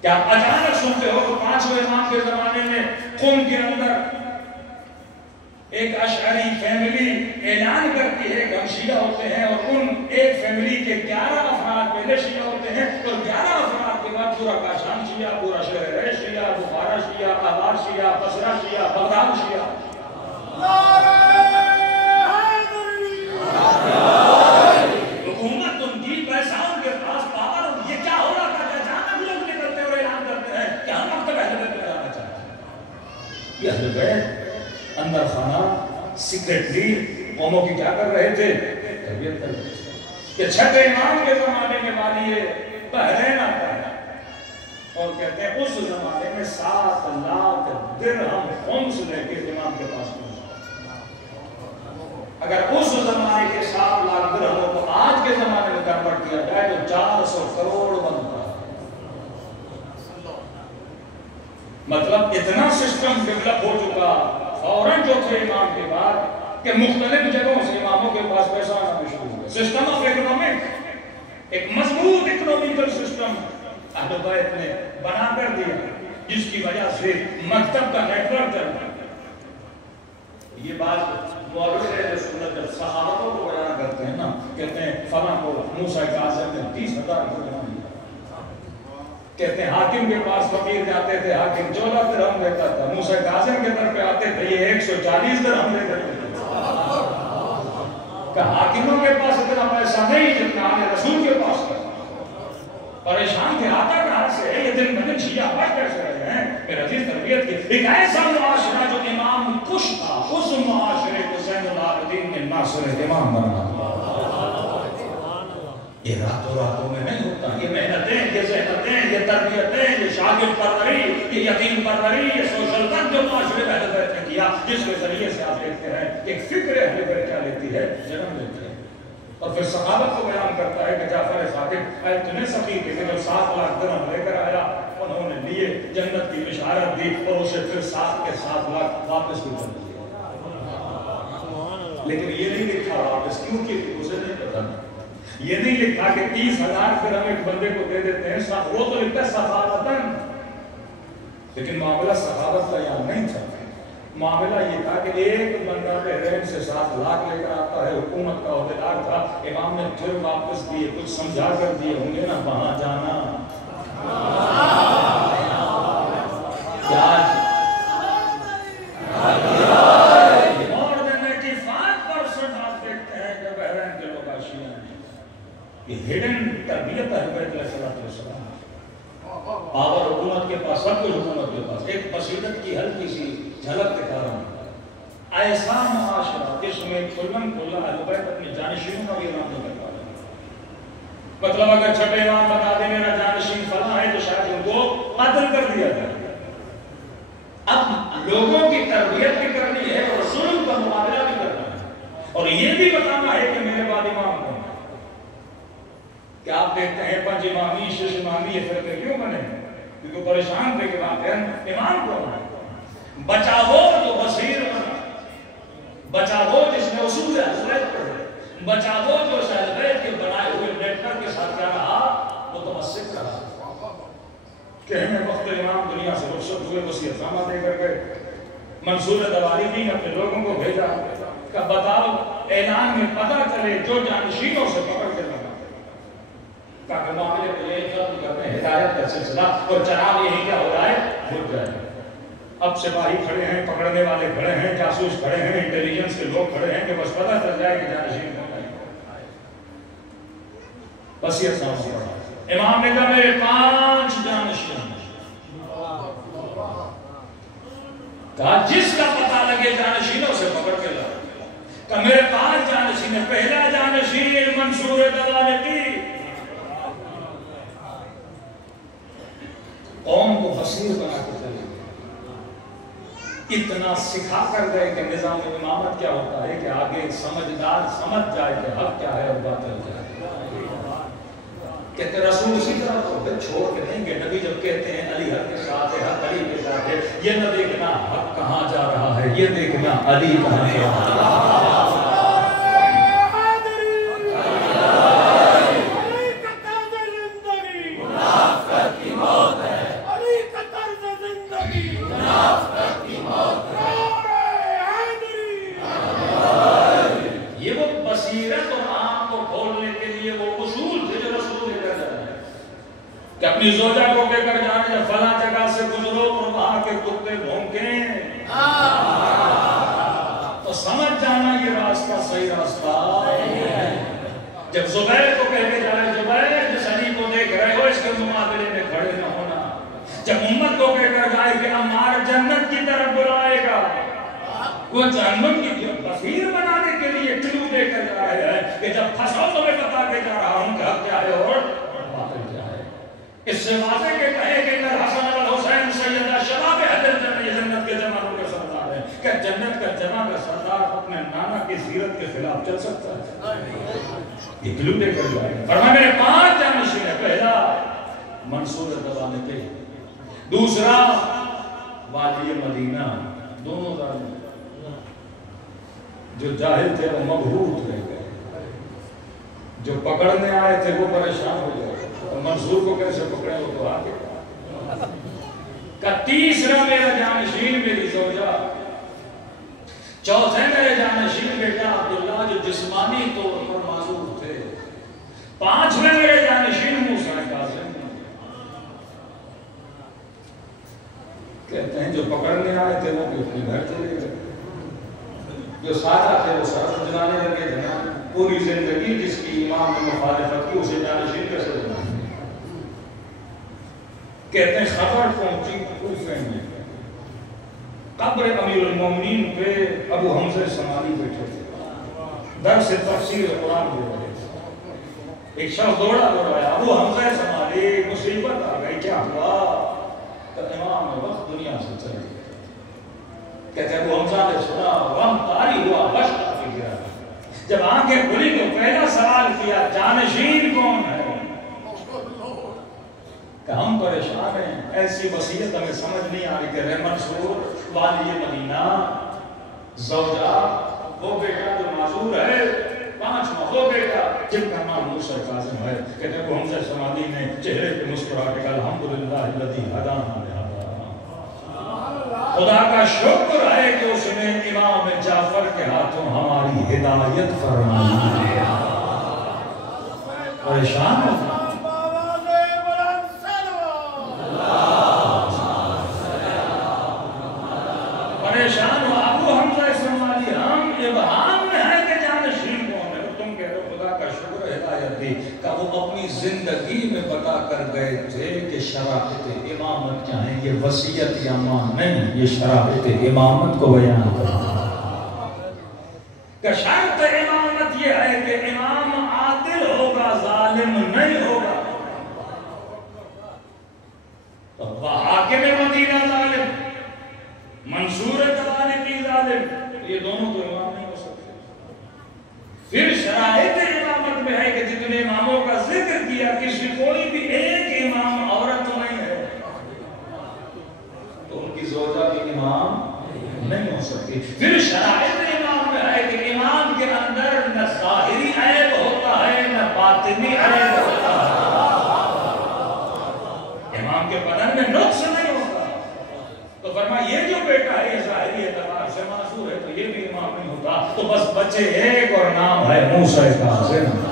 کیا آپ اچانک سنتے ہو کہ 5ویں امام کے زمانے میں قم کے اندر ایک اشعری فیملی اعلان کرتی ہے کہ ہم شیعہ ہوتے ہیں اور ان ایک فیملی کے 11 افراد پہلے شیعہ ہوتے ہیں اور 11 افراد کے بعد پورا کاشان شیعہ، پورا شہر شیعہ، بخارا شیعہ، آباد شیعہ، بصرہ شیعہ، بغداد شیعہ. حکومت ان کی پیسہ ان کے پاس پاور. یہ کیا ہو رہا تھا کہ اچانک لوگ نکلتے اور اعلان کرتے ہیں اہل بیت اندر خانہ سیکریٹلی قوموں کی کیا کر رہے تھے؟ تربیت کر رہے تھے کہ چھٹے امام کے زمانے کے بعد یہ بحرین آتا ہے اور کہتے ہیں اس زمانے میں 7 لاکھ درہم خمس لے کے امام کے پاس پہنچا. اگر اس زمانے کے 7 لاکھ درہموں کو آج کے زمانے میں کنورٹ کیا جائے تو 400 کروڑ بنتا ہے. مطلب اتنا سسٹم ڈیولپ ہو چکا فوراً جو تھے امام کے بعد کہ مختلف جگہوں سے اماموں کے پاس پیسہ آنا شروع ہوا. سسٹم آف اکنامک ایک مضبوط اکنامیکل سسٹم اہل بیت نے بنا کر دیا جس کی وجہ سے مکتب کا نیٹ ورک چلتا ہے. یہ بات مورخ اہل سنت جب صحابہ کو بیان کرتے ہیں نا کہتے ہیں فلاں کو موسیٰ کاظم نے 30,000 درہم دیا. کہتے ہیں حاکم کے پاس فقیر جاتے تھے حاکم 14 درہم دیتا تھا. موسیٰ کاظم کے در پہ آتے تھے یہ 140 درہم دے دیتے تھے. کہ حاکموں کے پاس اتنا پیسہ نہیں جتنا آنے رسول کے پاس تھا. پریشان تھے آتا کہاں سے ہے یہ دن میں نے شیعہ بڑھ کیسے رہے ہیں. میرے عزیز تربیت کی ایک ایسا معاشرہ جو امام کش تھا اس معاشرے کو زین العابدین نے ناصر امام بنا. یہ راتوں راتوں میں نہیں ہوتا. یہ محنتیں یہ زحمتیں یہ تربیتیں یہ شاگرد پروری یہ یتیم پروری یہ سوشل ورک جو معاشرے میں اہل بیت نے کیا جس کے ذریعے سے آپ دیکھتے ہیں ایک فکر اہل بیت کیا لیتی ہے جنم لیتی ہے. اور پھر صحابت کو بیان کرتا ہے کہ جعفر صادق اتنے سخی تھے کہ جب 7 لاکھ درہم لے کر آیا انہوں نے لیے جنت کی بشارت دی اور اسے پھر 7 کے 7 لاکھ واپس بھی کر دیے. لیکن یہ نہیں لکھا واپس کیونکہ اسے نہیں پتا. یہ نہیں لکھا کہ 30,000 درہم ایک بندے کو دے دیتے ہیں. وہ تو لکھتا ہے سخاوتاً. لیکن معاملہ سخاوت کا یہاں نہیں تھا. معاملہ یہ تھا کہ ایک بندہ بحرین سے 7 لاکھ لے کر آتا ہے. حکومت کا عہدیدار تھا. امام نے پھر واپس دیے کچھ سمجھا کر دیے ہوں گے نا وہاں جانا اور 85% آپ دیکھتے ہیں کہ بحرین کے لوگ آشیاں ہیں. یہ ہڈن تربیت اہل بیت علیہ السلام. پاور حکومت کے پاس سب کچھ حکومت کے پاس. ایک بصیرت کی ہلکی سی جھلک دکھا رہا ہوں. ایسا معاشرہ جس میں کھلم کھلا اہل بیت اپنے جانشینوں کا بھی اعلان نہیں کر پا رہے. مطلب اگر چھٹے امام بتا دیں میرا جانشین فلاں ہے تو شاید ان کو قتل کر دیا جائے. اب لوگوں کی تربیت بھی کرنی ہے اور ظلم کا مقابلہ بھی کرنا ہے اور یہ بھی بتانا ہے کہ میرے بعد امام کون ہے. کہ آپ دیکھتے ہیں 5 امامی 6 امامی یہ فرقے کیوں بنے ہیں؟ کیونکہ پریشان تھے کہ امام کون ہے. بچا وہ جو بصیر بنا, بچا وہ جس نے اصول اہل بیت پڑھے, بچا وہ جو اہل بیت کے بنائے ہوئے نیٹ ورک کے ساتھ کیا رہا متمسک رہا. کہنے وقت امام دنیا سے رخصت ہوئے وصیت نامہ دے کر گئے. منصور دوالی نے اپنے لوگوں کو بھیجا کہ بتاؤ اعلان میں پتہ چلے جو جانشینوں سے پکڑ کے لگا تاکہ معاملے کو یہ ختم کرنے ہدایت کا سلسلہ اور جناب یہی کیا ہو رہا ہے رک جائے. اب سپاہی کھڑے ہیں, پکڑنے والے کھڑے ہیں, جاسوس کھڑے ہیں, انٹیلیجنس کے لوگ کھڑے ہیں کہ بس پتہ چل جائے کہ جانشین کون ہے. وصیت نامہ پڑھا. امام نے کہا میرے 5 جانشین ہیں. کہا جس کا پتہ لگے جانشینوں سے پکڑ کے لا. کہ میرے 5 جانشین ہیں. پہلا جانشین منصور دلالتی قوم کو بصیر بنا کے چلے گئے. اتنا سکھا کر گئے کہ نظام امامت کیا ہوتا ہے کہ آگے سمجھدار سمجھ جائے کہ حق کیا ہے اور باطل کیا ہے. کہتے رسول اسی طرح تو چھوڑ کے نہیں گئے. نبی جب کہتے ہیں علی حق کے ساتھ ہے, حق علی کے ساتھ ہے, یہ نہ دیکھنا حق کہاں جا رہا ہے, یہ دیکھنا علی کہاں جا رہا ہے. کہ اپنی زوجہ کو کہہ کر جانے جب فلاں جگہ سے گزرو اور وہاں کے کتے بھونکیں تو سمجھ جانا یہ راستہ صحیح راستہ ہے. جب زبیر کو کہہ کے جائے زبیر جس علی کو دیکھ رہے ہو اس کے مقابلے میں کھڑے نہ ہونا. جب امت کو کہہ کر جائے کہ عمار جنت کی طرف بلائے گا وہ جہنم کی بصیر بنانے کے لیے کلو دے کر جا رہے ہیں کہ جب پھنسو تو میں بتا کے جا رہا ہوں کہ حق کیا ہے اور باطل کیا ہے. اس سے واضح کہ کہے کہ حسن الحسین سیدہ شباب اہل جنت کے جنازوں کے سردار ہیں. کہ جنت کا جناح کا سردار اپنے نانا کی سیرت کے خلاف چل سکتا ہے؟ یہ کلو دے کر جا رہے ہیں. فرمایا میرے 5 جانشین ہیں. پہلا منصور دبانے کے، دوسرا والی مدینہ، دونوں ظالم جو جاہل تھے وہ مبہوت رہ گئے، جو پکڑنے آئے تھے وہ پریشان ہو گئے. اور منصور کو کیسے پکڑے وہ تو آگے کا. تیسرا میرا جانشین میری زوجہ، چوتھے میرے جانشین بیٹا عبداللہ جو جسمانی طور پر معذور تھے، پانچویں میرے جانشین موسیٰ کاظم. کہتے ہیں جو پکڑنے آئے تھے وہ بھی اپنے گھر چلے گئے، جو ساتھ تھے وہ ساتھ جلانے لگے. پوری زندگی جس کی امام نے مخالفت کی اسے جانشین کیسے بنائیں؟ کہتے ہیں خبر پہنچی کوفہ میں، قبر امیر المومنین پہ ابو حمزہ سمالی بیٹھے تھے، درس تفسیر قرآن دے رہے تھے. ایک شخص دوڑا آیا، ابو حمزہ سمالی مصیبت آ گئی، کیا ہوا؟ تو امام وقت دنیا سے چلے گئے. کہتے ہیں ابو حمزہ نے سنا، غم طاری ہوا، بش کافی گرا. جب آنکھیں کھلی تو پہلا سوال کیا جانشین کون ہے؟ کہ ہم پریشان ہیں، ایسی وصیت ہمیں سمجھ نہیں آ رہی کہ منصور والی مدینہ، زوجہ وہ بیٹا جو معذور ہے، 5واں وہ بیٹا جن کا نام موسیٰ کاظم ہے. کہتے ہیں ابو حمزہ سمالی نے چہرے پہ مسکرا کے کہا الحمدللہ الذی ہدانا لہذا، خدا کا شکر ہے کہ اس نے امام جعفر کے ہاتھوں ہماری ہدایت فرمائی. پریشان ہو پریشان ہو ابو حمزہ سمالی، ہم ابہام میں ہے کہ جانشین کون ہے. تم کہہ رہے ہو خدا کا شکر ہدایت دی. کہ وہ اپنی زندگی میں بتا کر گئے تھے کہ شرائط امامت کیا ہیں. یہ وصیت یا مان نہیں، یہ شرائط امامت کو بیان کرنا. کہ شرط امامت یہ ہے کہ امام عادل ہوگا، ظالم نہیں ہوگا. تو وہ حاکم مدینہ ظالم، منصور دبانے کی ظالم، یہ دونوں تو امام نہیں ہو سکتے. پھر شرائط امامت میں ہے کہ جتنے اماموں کا ذکر کیا کسی کوئی بھی ایک امام عورت تو نہیں ہے، تو ان کی زوجہ بھی امام نہیں ہو سکتی. پھر شرائط امام میں ہے کہ امام کے اندر نہ ظاہری عیب ہوتا ہے نہ باطنی عیب ہوتا ہے. امام کے بدن میں نقص نہیں ہوتا. تو فرمایا یہ جو بیٹا ہے یہ ظاہری اعتبار سے معذور ہے تو یہ بھی امام نہیں ہوتا. تو بس بچے ایک اور نام ہے موسیٰ کاظم.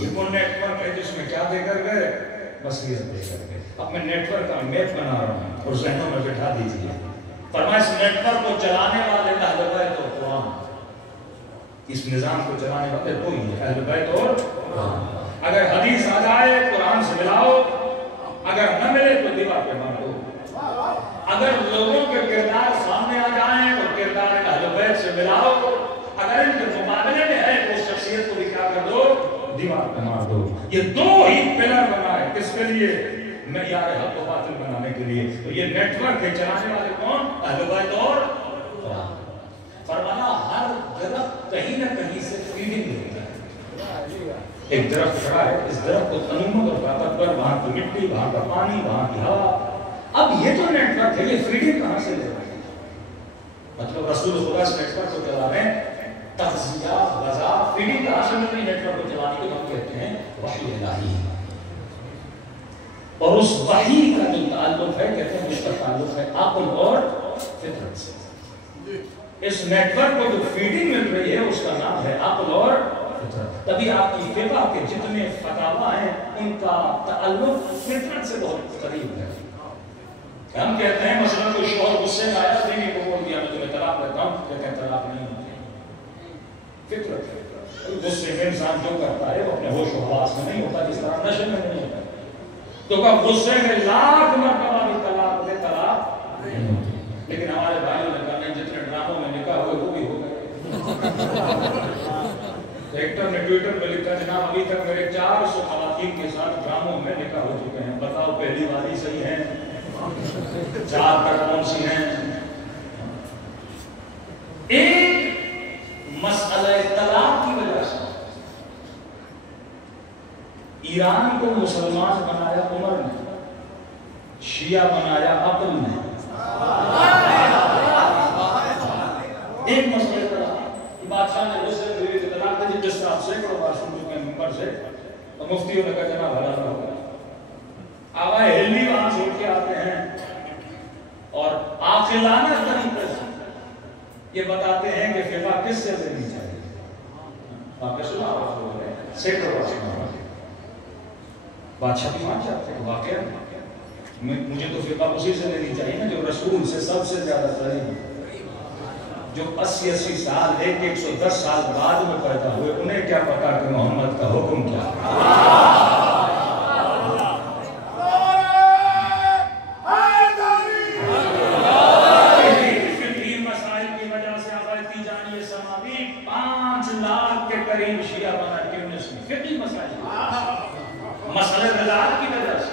یہ وہ نیٹ ورک ہے جس میں کیا دے کر گئے؟ وصیت دے کر گئے. اب میں نیٹ ورک کا میپ بنا رہا ہوں اور ذہنوں میں بٹھا دیجیے. فرمایا اس نیٹ ورک کو چلانے والے اہل بیت اور قرآن، اس نظام کو چلانے والے دو ہی ہیں، اہل بیت اور قرآن. اگر حدیث آ جائے قرآن سے ملاؤ، اگر نہ ملے تو دیوار پہ مانگو. اگر لوگوں کے کردار سامنے آ جائیں تو کردار اہل بیت سے ملاؤ. اگر ان کے مقابلے میں ہے تو شخصیت کو بھی کیا کر دو؟ دیوار پہ مار دو. یہ دو ہی پلر بنا ہے کس کے لیے؟ معیار حق و باطل بنانے کے لیے. تو یہ نیٹ ورک ہے چلانے والے کون؟ اہل بیت اور قرآن. فرمایا ہر درخت کہیں نہ کہیں سے فیڈنگ لیتا ہے. ایک درخت کھڑا ہے، اس درخت کو تنومت اور طاقتور، وہاں کی مٹی، وہاں کا پانی، وہاں کی ہوا. اب یہ جو نیٹ ورک ہے یہ فیڈنگ کہاں سے لے رہا ہے؟ مطلب رسول خدا اس نیٹ ورک کو چلا رہے ہیں. تغذیہ، غذا، فیڈنگ کہاں سے مل رہی نیٹ ورک کو چلانے کے؟ ہم کہتے ہیں وحی الہی. اور اس وحی کا جو تعلق ہے کہتے ہیں اس کا تعلق ہے عقل اور فطرت سے. اس نیٹ ورک کو جو فیڈنگ مل رہی ہے اس کا نام ہے عقل اور فطرت. تبھی آپ کی فقہ کے جتنے فتاوا ہیں ان کا تعلق فطرت سے بہت قریب ہے. ہم کہتے ہیں مثلا کوئی شوہر غصے میں آیا بیوی کو بول دیا میں تمہیں طلاق دیتا ہوں، کہتے ہیں طلاق نہیں ہوتی. فطرت ہے. غصے میں انسان جو کرتا ہے وہ اپنے ہوش و حواس میں نہیں ہوتا، جس طرح نشے میں نہیں ہوتا. تو غصے میں لاکھ مرتبہ بھی طلاق دے طلاق نہیں ہوتی. لیکن ہمارے بھائیوں نے ایکٹر نے ٹویٹر پہ لکھا جناب ابھی تک میرے 400 خواتین کے ساتھ ڈراموں میں نکاح ہو چکے ہیں، بتاؤ پہلی والی صحیح ہے؟ 4 تک کون سی ہیں؟ ایک مسئلہ طلاق کی وجہ سے ایران کو مسلمان بنایا عمر نے، شیعہ بنایا عقل نے۔ ایک مسئلہ طلاق، بادشاہ نے اس سے بیوی کو طلاق دی جس طرح سے سینکڑوں بار سن چکے ہیں ممبر سے، تو مفتیوں نے کہا جناب حلال ہوگا۔ آوائے ہلوی وہاں سے اٹھ کے آتے ہیں اور عاقلانہ طریقے سے یہ بتاتے ہیں کہ فقہ کس سے دینی چاہیے۔ آپ نے سنا ہوگا سینکڑوں بار سنا ہوگا، بادشاہ بھی مان جاتے ہیں واقعہ مجھے تو فقہ اسی سے لینی چاہیے نا جو رسول سے سب سے زیادہ قریب، جو 80 سال 110 سال بعد میں پیدا ہوئے، انہیں کیا پتا کہ محمد کا حکم کیا ہے۔ فقہی مسائل کی وجہ سے آبادی جانی سماوی 5 لاکھ کے قریب شیعہ بنا کیونس میں فقہی مسائل مسئلہ رضاعت کی وجہ سے،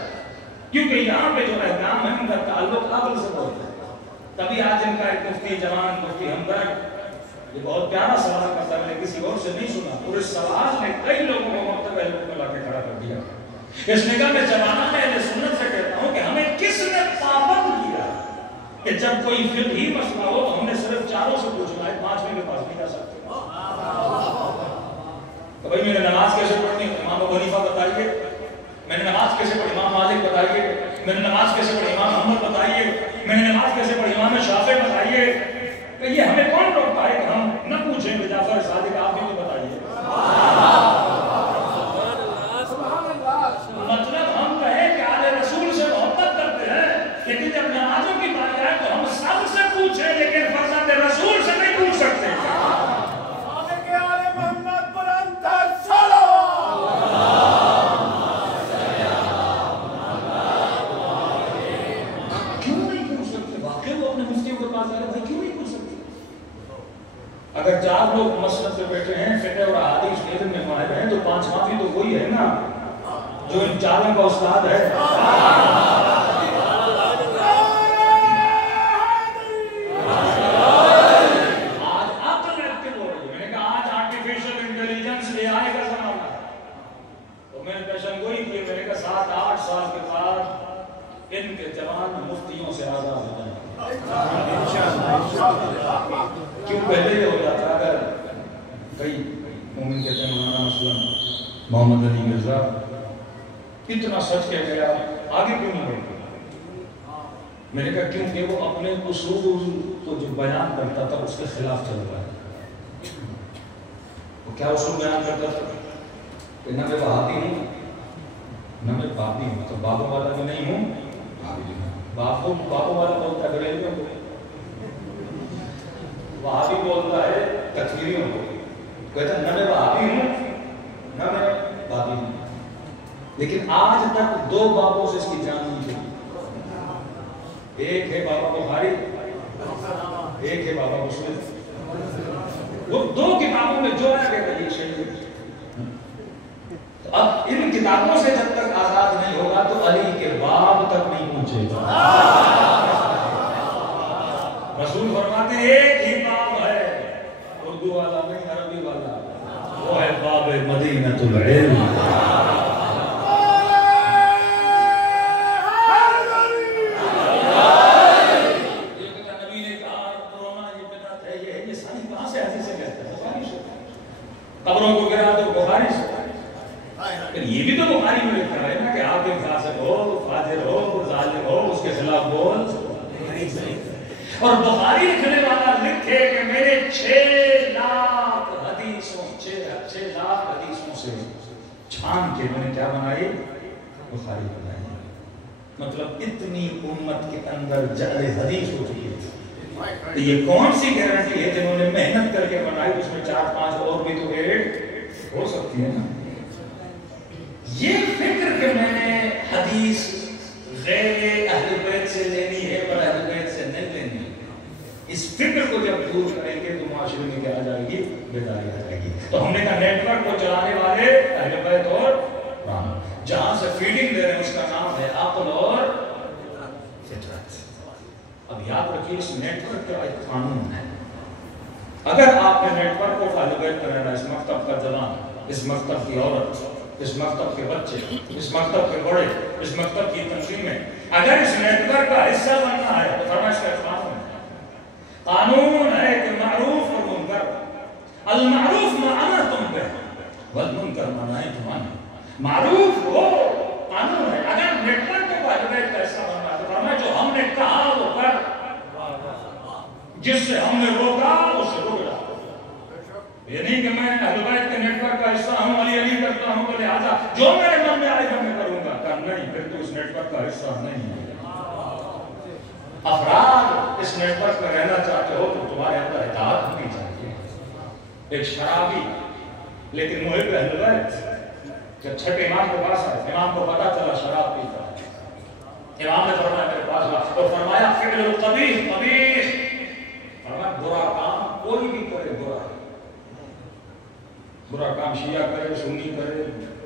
کیونکہ یہاں پہ جو احکام ہے ان کا تعلق عقل سے ہوتا ہے۔ تبھی آج ان کا ایک مفتی جوان مفتی ہمدرد یہ بہت پیارا سوال کرتا ہے، میں نے کسی اور سے نہیں سنا، اور اس سوال نے کئی لوگوں کو مکتب علم کو لا کے کھڑا کر دیا۔ اس نے کہا میں زمانہ میں اہل سنت سے کہتا ہوں کہ ہمیں کس نے پابند کیا کہ جب کوئی فقہی مسئلہ ہو تو ہم نے صرف 4 سے پوچھنا ہے، 5ویں کے پاس نہیں جا سکتے۔ تو بھائی میں نے نماز کیسے پڑھنی ہے؟ امام ابو حنیفہ بتائیے۔ میں نے نماز کیسے پڑھی؟ امام مالک بتائیے۔ میں نے نماز کیسے پڑھی؟ امام محمد بتائیے۔ میں نے نماز کیسے پڑھی؟ امام شافعی بتائیے۔ کہ یہ ہمیں کون روکتا ہے کہ ہم نہ پوچھیں کہ جعفر صادق آپ بھی تو بتائیے۔ مطلب ہم کہیں کہ آل رسول سے محبت کرتے ہیں، لیکن جب نمازوں کی بات آئے تو ہم سب سے پوچھیں، لیکن فرزند رسول سے نہیں پوچھ سکتے۔ اگر 4 لوگ مسجد پہ بیٹھے ہیں، فقہ اور حدیث کے علم میں ماہر ہیں، تو 5واں بھی تو وہی ہے نا جو ان 4 کا استاد ہے۔ آج عقل ایکٹیو ہو رہی ہے۔ میں نے کہا آج آرٹیفیشل انٹیلیجنس AI کا زمانہ ہے، تو میں نے پیشن گوئی کی، میں نے کہا 7-8 سال کے بعد ان کے جوان مفتیوں سے آزاد ہو جائیں۔ کیوں پہلے یہ ہو جاتا اگر کئی مومن کہتے ہیں مولانا مثلا محمد علی مرزا اتنا سچ کہہ گیا آگے کیوں نہیں بڑھتے؟ میں نے کہا کیونکہ وہ اپنے اصول کو جو بیان کرتا تھا اس کے خلاف چل رہا ہے۔ وہ کیا اصول بیان کرتا تھا کہ نہ میں وہابی ہوں نہ میں بابی ہوں، تو بابوں والا بھی نہیں ہوں، بابوں والا بولتا ہے بریلویوں کو، وہابی بولتا ہے تکفیریوں کو، کہتا ہے نہ میں وہابی ہوں نہ میں بابی ہوں۔ لیکن آج تک 2 بابوں سے اس کی جان نہیں چلی، ایک ہے بابا بخاری، ایک ہے بابا مسلم۔ وہ 2 کتابوں میں جو ہے کہتا ہے یہ صحیح ہے۔ تو اب ان کتابوں سے جب تک آزاد نہیں ہوگا تو علی کے باب تک نہیں پہنچے گا۔ رسول فرماتے ہیں ایک ہی باب ہے، اردو والا نہیں عربی والا، وہ ہے باب مدینۃ العلم۔ قبروں کو گرا تو بخاری سے، یہ بھی تو بخاری میں لکھا ہے نا کہ آپ ایک فاسق ہو، فاجر ہو، ظالم ہو، اس کے خلاف بول۔ اور بخاری لکھنے والا لکھے کہ میرے 6 لاکھ حدیثوں سے چھان کے میں نے کیا بنائی؟ بخاری بنائی۔ مطلب اتنی امت کے اندر جعل حدیث ہو چکی ہے۔ تو یہ کون سی گارنٹی ہے جنہوں نے محنت کر کے بنائی اس میں 4-5 اور بھی تو ایڈ ہو سکتی ہے نا۔ یہ فکر کہ میں نے حدیث غیر اہل بیت سے لینی ہے اور اہل بیت سے نہیں لینی، اس فکر کو جب دور کریں گے تو معاشرے میں کیا آ جائے گی؟ بیداری آ جائے گی. تو ہم نے کہا نیٹ ورک کو چلانے والے اہل بیت اور قرآن، جہاں سے فیڈنگ دے رہے ہیں اس کا نام ہے عقل اور فطرت. اب یاد رکھیے اس نیٹ ورک کا ایک قانون ہے. اگر آپ نے نیٹ ورک کو اہل بیت کا رہنا، اس مکتب کا جوان، اس مکتب کی عورت، اس مکتب کے بچے، اس مکتب کے بڑے، اس مکتب کی تنظیمیں، اگر اس نیٹ ورک کا حصہ بننا ہے تو فرمائش کا قانون ہے. قانون ہے کہ معروف اور منکر، المعروف ما امرتم به والمنکر ما نهیتم عنه. معروف ہو قانون ہے. اگر نیٹ ورک کو اہل بیت کا حصہ بننا ہے تو فرمائے جو ہم نے کہا وہ کر، جس سے ہم نے روکا اس سے رک جا. یہ نہیں کہ میں اہل بیت کے نیٹ ورک کا حصہ ہوں، علی علی کرتا ہوں تو لہٰذا جو میرے من میں آئے گا میں کروں گا. نہیں، پھر تو اس نیٹ ورک کا حصہ نہیں ہے. افراد اس نیٹ ورک میں رہنا چاہتے ہو تو تمہارے اندر اطاعت ہونی چاہیے. ایک شرابی لیکن محب اہل بیت جب چھٹے امام کے پاس آئے، امام کو پتا چلا شراب پیتا ہے. امام نے فرمایا میرے پاس آ اور فرمایا فعل القبیح قبیح. فرمایا برا کام کوئی بھی کرے برا ہے. برا کام شیعہ کرے، سنی کرے،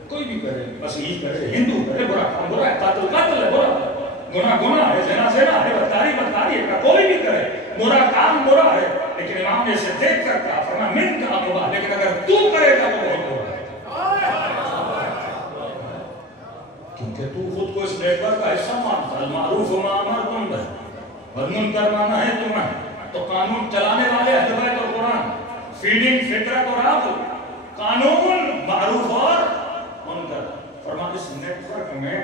کوئی بھی کرے، مسیحی کرے، ہندو کرے، برا کام برا ہے. قاتل قاتل ہے، برا ہے. گناہ گناہ ہے، زنا زنا ہے، بدکاری بدکاری ہے. کوئی بھی کرے برا کام برا ہے. لیکن امام نے اسے دیکھ کر کہا، فرمایا من کا برا، لیکن اگر تو کرے گا تو بہت برا ہے. کیونکہ تو خود کو اس نیٹ ورک کا حصہ مانتا. المعروف ما امرتم به والمنکر ما نهیتم عنه. تو قانون چلانے والے اہل بیت اور قرآن، فیڈنگ فطرت اور عقل، قانون معروف اور منکر. فرما اس نیٹ ورک میں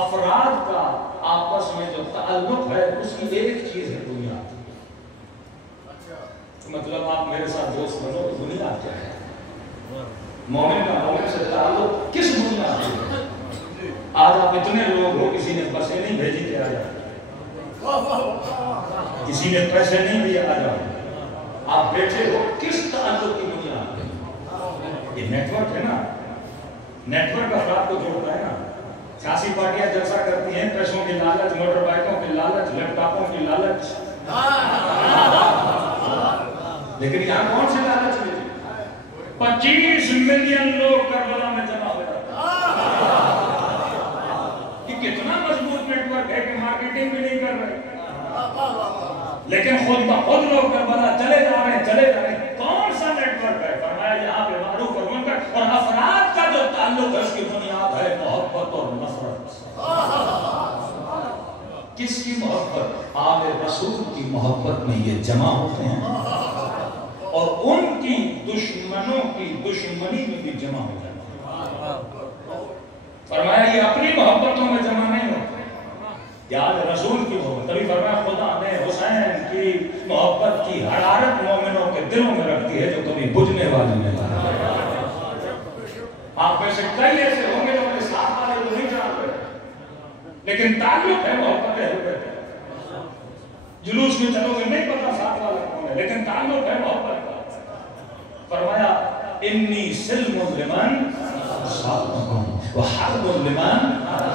افراد کا آپس میں جو تعلق ہے اس کی ایک چیز ہے بنیاد. مطلب آپ میرے ساتھ دوست بنو تو بنیاد کیا ہے؟ مومن کا مومن سے تعلق کس بنیاد پہ ہے؟ آج آپ اتنے لوگ ہو، کسی نے بسیں نہیں بھیجی کہ آ جاؤ، کسی نے پیسے نہیں دیے آ جاؤ. آپ بیٹھے ہو کس تعلق کی بنیاد پہ؟ یہ نیٹ ورک ہے نا. نیٹ ورک افراد کو جوڑتا ہے نا. سیاسی پارٹیاں جلسہ کرتی ہیں پیسوں کی لالچ، موٹر بائکوں کی لالچ، لیپ ٹاپوں کی لالچ. لیکن یہاں کون سی لالچ ملی؟ 25 ملین لوگ کربلا میں جمع ہو جاتے ہیں. یہ کتنا مضبوط نیٹ ورک ہے کہ مارکیٹنگ بھی نہیں کر رہے، لیکن خود بخود لوگ کربلا چلے جا رہے ہیں چلے جا رہے ہیں. کون سا نیٹ ورک ہے؟ فرمایا یہاں پہ معروف اور منکر اور افراد کا جو تعلق ہے اس کی بنیاد ہے محبت اور نفرت. کس کی محبت؟ آل رسول کی محبت میں یہ جمع ہوتے ہیں اور ان کی دشمنوں کی دشمنی میں بھی جمع ہو جاتے ہیں. فرمایا یہ اپنی محبتوں میں جمع نہیں ہوتے، یہ آل رسول کی محبت. تبھی فرمایا خدا نے حسین کی محبت کی حرارت مومنوں کے دلوں میں رکھتی ہے جو کبھی بجھنے والی نہیں. آپ میں سے کئی ایسے ہوں گے جو اپنے ساتھ والے کو نہیں جانتے لیکن تعلق ہے محبت ہے. جلوس میں چلو گے نہیں پتا ساتھ والا کون ہے لیکن تعلق ہے محبت کا. فرمایا انی سلم لمن صابکم وحرب لمن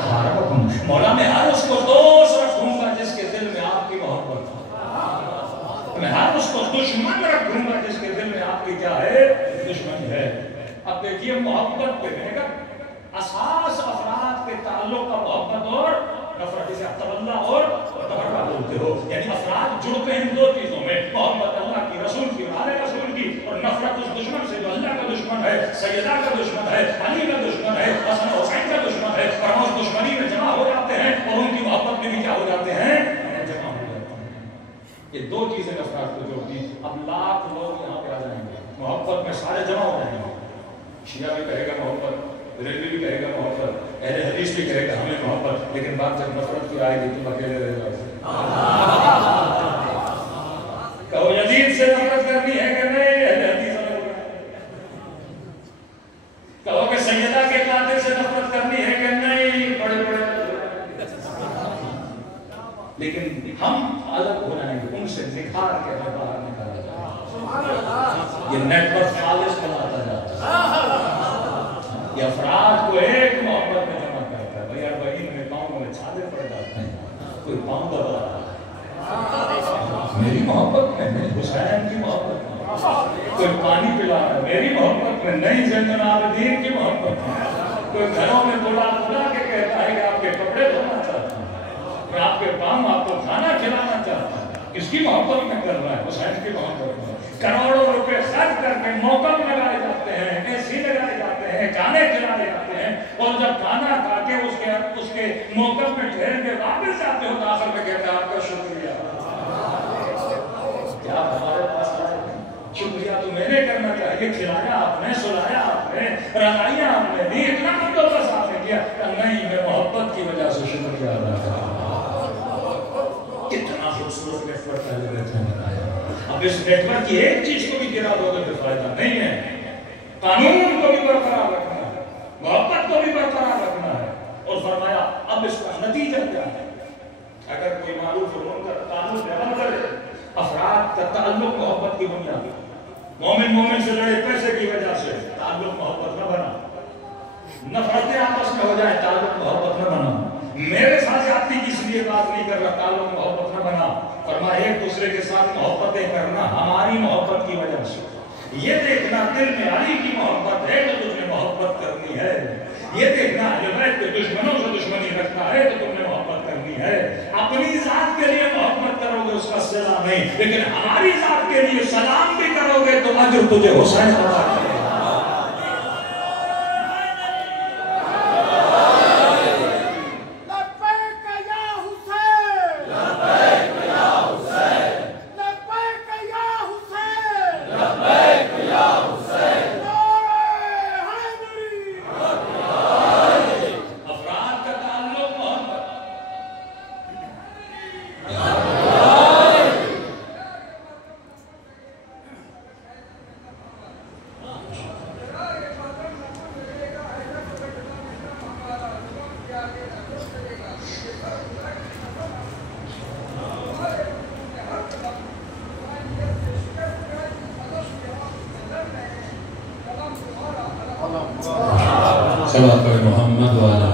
حاربکم. مولا میں ہر اس کو دوست رکھوں گا جس کے دل میں آپ کی محبت ہے. میں ہر اس کو دشمن رکھوں گا جس کے دل میں آپ کی کیا ہے؟ دشمن ہے. اب دیکھیے محبت پہ ہے گا اساس افراد کے تعلق کا محبت اور نفرت. جسے تولہ اور تبرہ بولتے ہو، یعنی افراد جڑتے ہیں دو چیزوں میں، محبت اللہ کی، رسول کی، آل رسول کی، اور نفرت اس دشمن سے جو اللہ کا دشمن ہے، سیدہ کا دشمن ہے، علی کا دشمن ہے، حسن حسین کا دشمن ہے. اور ہم اس دشمنی میں جمع ہو جاتے ہیں اور ان کی محبت میں بھی کیا ہو جاتے ہیں؟ جمع ہو جاتے ہیں. یہ دو چیزیں افراد کو جوڑتی ہیں. اب لاکھ لوگ یہاں پہ آ جائیں گے، محبت میں سارے جمع ہو جائیں گے. شیعہ بھی کہے گا محبت، ریلوی بھی کہے گا محبت، اہل حدیث بھی کہے گا ہمیں محبت، لیکن بات جب نفرت کی آئے گی تم اکیلے رہ جاؤ. کہو یزید سے نفرت کرنی ہے کہ نہیں؟ اہل حدیث کہو کہ سیدہ کے قاتل سے نفرت کرنی ہے کہ نہیں؟ بڑے بڑے. لیکن ہم الگ ہو جائیں گے ان سے، نکھار کے باہر نکالا جائے. یہ نیٹ ورک خالص بناتا جاتا ہے. یہ افراد کو ایک محبت میں جمع کرتا ہے. بھئی اربعین میں پاؤں میں چھالے پڑ جاتے ہیں، کوئی پاؤں دبا رہا ہے. میری محبت میں نہیں، حسین کی محبت میں۔ کوئی پانی پلا رہا ہے میری محبت میں نہیں، زین العابدین کی محبت میں۔ کوئی گھروں میں بلا کے کہتا ہے کہ آپ کے کپڑے دھونا چاہتا ہوں، میں آپ کے پاؤں آپ کو کھانا کھلانا چاہتا ہوں، کس کی محبت میں کر رہا ہے؟ حسین کی محبت میں۔ کروڑوں روپے خرچ کر کے موقع لگائے جاتے ہیں، اے لگائے جاتے ہیں، کھانے کھلائے جاتے ہیں، اور جب کھانا کھا کے اس کے موقع میں ٹھہر کے واپس جاتے ہو تو آخر میں کہتے ہیں آپ کا شکریہ۔ کیا ہمارے پاس شکریہ تو میں نے کرنا چاہیے، کھلایا آپ نے، سلایا آپ نے، رضائیاں آپ نے دی، اتنا بندوبست آپ نے کیا، نہیں میں محبت کی وجہ سے شکریہ ادا کرتا ہوں۔ کتنا خوبصورت نیٹ ورک پہلے بیٹھے بنایا۔ اب اس نیٹ ورک کی ایک چیز کو بھی گرا دو گے تو فائدہ نہیں ہے۔ قانون کو بھی برقرار رکھنا ہے، محبت کو بھی برقرار رکھنا ہے، اور فرمایا اب اس کا نتیجہ کیا ہے؟ اگر کوئی معروف و منکر قانون میں عمل کرے، افراد کا تعلق محبت کی بنیاد، مومن سے لڑے پیسے کی وجہ سے، تعلق محبت نہ بنا، نفرتیں آپس میں ہو جائیں، تعلق محبت نہ بنا، میرے ساتھ زیادتی کس لیے بات نہیں کر رہا، تعلق محبت نہ بنا، فرمایا ایک دوسرے کے ساتھ محبتیں کرنا ہماری محبت کی وجہ سے، یہ دیکھنا دل میں علی کی محبت ہے تو تم نے محبت کرنی ہے، یہ دیکھنا اہل بیت کے دشمنوں سے دشمنی رکھنا ہے تو تم نے محبت کرنی ہے، اپنی ذات کے لیے محبت کرو گے اس کا صلہ نہیں، لیکن ہماری ذات کے لیے سلام بھی کرو گے تو اجر تجھے حسین عطا کرے گا۔ محمد والا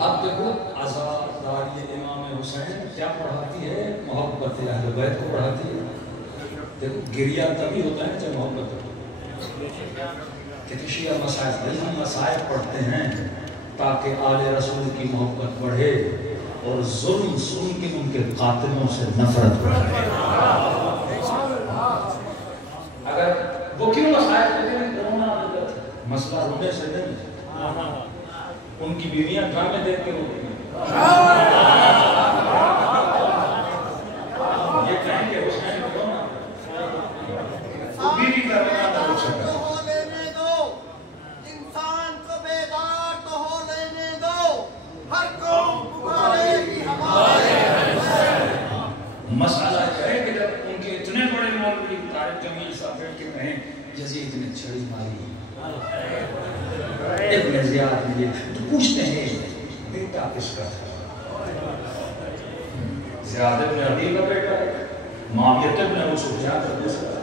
اب دیکھو عزاداری امام حسین کیا پڑھاتی ہے؟ محبت اہل بیت کو پڑھاتی ہے۔ دیکھو گریہ تبھی ہوتا ہے جب محبت ہوتی ہے، کہ شیعہ مسائل پڑھتے ہیں تاکہ آل رسول کی محبت بڑھے اور ظلم سن کے ان کے قاتلوں سے نفرت بڑھے۔ اگر وہ کیوں مسائل کہتے ہیں رونا عادت ہے، مسئلہ رونے سے نہیں، ان کی بیویاں ڈرامے دیکھ کے روتی ہیں، یہ کہیں کہ حسین کو رونا وہ بیوی کا رونا نہ روک سکتا۔ انسان کو بیدار تو ہو لینے دو، ہر قوم پکارے گی ہمارے حسین۔ مسئلہ ہے کہ جب ان کے اتنے بڑے مولوی طارق جمیل صاحب بیٹھ کے کہیں یزید نے چھڑی ماری، ابن زیاد نے، تو پوچھتے ہیں بیٹا کس کا تھا؟ زیاد ابن عدی کا بیٹا ہے، معاویہ ابن ابو سفیان کا دوسرا،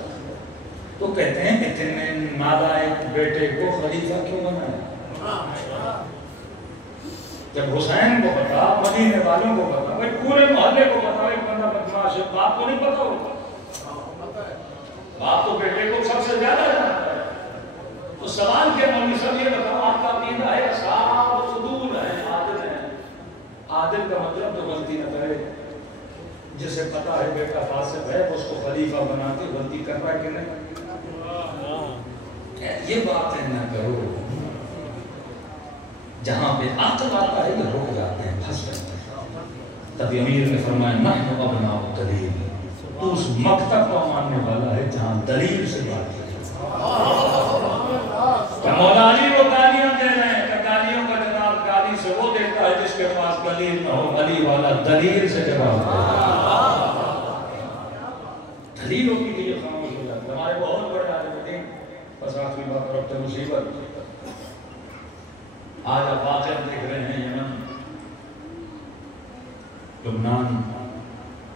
تو کہتے ہیں اتنے نالائق بیٹے کو خلیفہ کیوں بنایا؟ جب حسین کو پتا، مدینے والوں کو پتا، بھائی پورے محلے کو پتا، ایک بندہ بدمعاش ہے، باپ کو نہیں پتا ہوتا، باپ تو بیٹے کو سب سے زیادہ جانتا ہے، تو سوال کے مولوی صاحب یہ بتاؤ آپ کا عقیدہ ہے اصحاب فضول ہیں، عادل ہیں، عادل کا مطلب تو غلطی نہ کرے، جسے پتا ہے بیٹا فاسق ہے اس کو خلیفہ بنا کے غلطی کر رہا ہے کہ نہیں، یہ باتیں نہ کرو، جہاں پہ عقل آتا ہے یہ رک جاتے ہیں، پھنس جاتے ہیں۔ تب امیر نے فرمایا نحن ابناء الدلیل، تو اس مکتب کو ماننے والا ہے جہاں دلیل سے بات کی کہ مولا علی وہ گالیاں دے رہے ہیں، کہ گالیوں کا جواب گالی سے وہ دیتا ہے جس کے پاس دلیل نہ ہو، علی والا دلیل سے جواب دے، دلیلوں کے لیے خاموش ہو جاتا ہے۔ ہمارے بہت بڑے عالم دین، بس آخری بات رکھتے مصیبت، آج آپ واقعہ دیکھ رہے ہیں یمن، لبنان،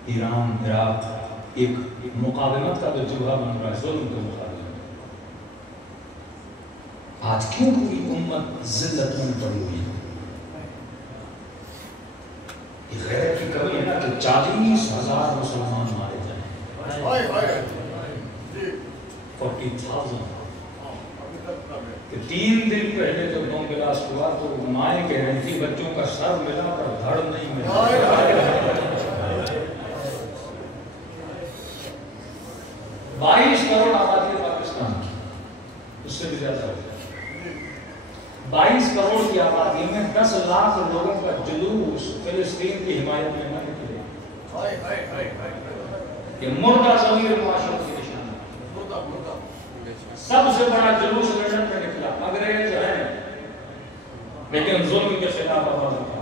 ایران، عراق، ایک مقاومت کا جو جبہہ بن رہا ہے ظلم کے مقابلے میں، آج کیوں پوری امت ذلت میں پڑی ہوئی ہے؟ غیرت کی کمی ہے نا کہ 40,000 مسلمان مارے جائیں، 40,000 کہ 3 دن پہلے جب بم بلاسٹ ہوا تو مائیں کہہ رہی تھی بچوں کا سر ملا پر دھڑ نہیں ملا۔ 22 کروڑ آبادی ہے پاکستان کی، اس سے بھی زیادہ ہو گیا۔ 22 کروڑ کی آبادی میں 10 لاکھ لوگوں کا جلوس فلسطین کی حمایت میں نہ نکلے، یہ مردہ ضمیر معاشرت کی نشانی۔ سب سے بڑا جلوس لندن میں نکلا، انگریز ہیں لیکن ظلم کے خلاف آواز اٹھا۔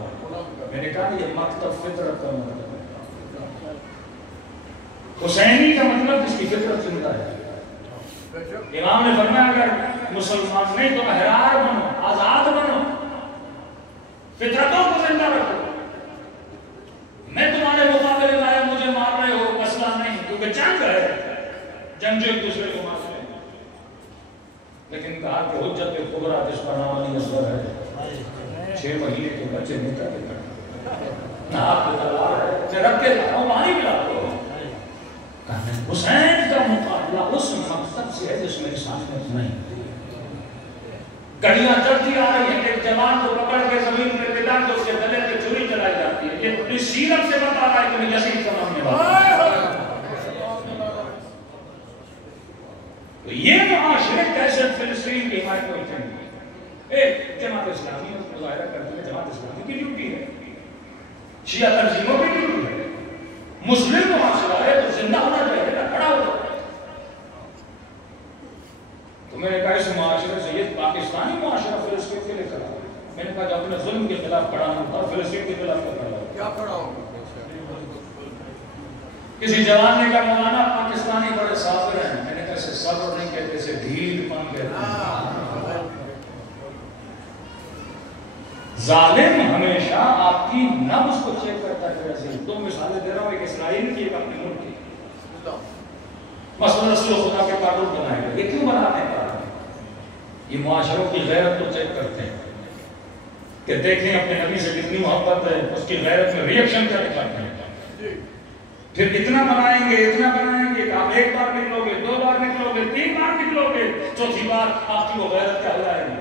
میں نے کہا یہ مکتب فطرت کا مطلب ہے، حسینی کا مطلب جس کی فطرت زندہ ہے۔ امام نے فرمایا اگر مسلمان نہیں تو احرار بنو، آزاد بنو، فطرتوں کو زندہ رکھو۔ میں تمہارے مقابلے میں آیا، مجھے مار رہے ہو، مسئلہ نہیں، کیونکہ جنگ ہے، جنگ جو ایک دوسرے کو مار رہے ہیں۔ لیکن کہا کہ حجت کبریٰ جس پر نام علی اصغر ہے، 6 مہینے کے بچے نکل کے کرتے نہ آپ کو تلوار ہے، میں رکھ کے لاؤں وہاں ملا دو۔ حسین کا مقابلہ اس مقصد سے ہے جس میں انسانیت نہیں۔ گڑیاں چلتی آ رہی ہیں، ایک جوان کو پکڑ کے زمین پہ ملا کے اس کے گلے پہ چھری چلائی جاتی ہے، یہ اس سیرت سے بتا رہا ہے کہ یزید کا نام ہے۔ تو یہ معاشرے کیسے فلسطین کی حمایت کو اتنے ہیں؟ ایک جماعت اسلامی مظاہرہ کرتے ہیں، جماعت اسلامی کی ڈیوٹی ہے، شیعہ تنظیموں کی ڈیوٹی ہے، مسلم معاشرہ ہے تو زندہ ہونا چاہیے نا، کھڑا ہو۔ تو میں نے کہا اس معاشرے سے یہ پاکستانی معاشرہ فلسطین کے لیے کھڑا ہو۔ میں نے کہا کہ اپنے ظلم کے خلاف کھڑا ہوں اور فلسطین کے خلاف کھڑا ہو، کیا کھڑا ہو؟ کسی جوان نے کہا مولانا پاکستانی بڑے صابر ہیں، میں نے کہا اسے صبر نہیں کہتے، اسے ڈھیل پن کہتے ہیں۔ ظالم ہمیشہ آپ کی نفس کو چیک کرتا ہے۔ دو مثالیں دے رہا ہوں، ایک اسرائیل کی، ایک اپنے ملک کی۔ مثلا رسول خدا کے قانون بنائے گئے، یہ کیوں بناتے ہیں؟ یہ معاشروں کی غیرت کو چیک کرتے ہیں کہ دیکھیں اپنے نبی سے کتنی محبت ہے، اس کی غیرت میں ریئیکشن کیا دکھاتے ہیں۔ پھر اتنا بنائیں گے کہ آپ 1 بار نکلو گے، 2 بار نکلو گے، 3 بار نکلو گے، چوتھی بار آپ کی وہ غیرت کیا ہو جائے گی؟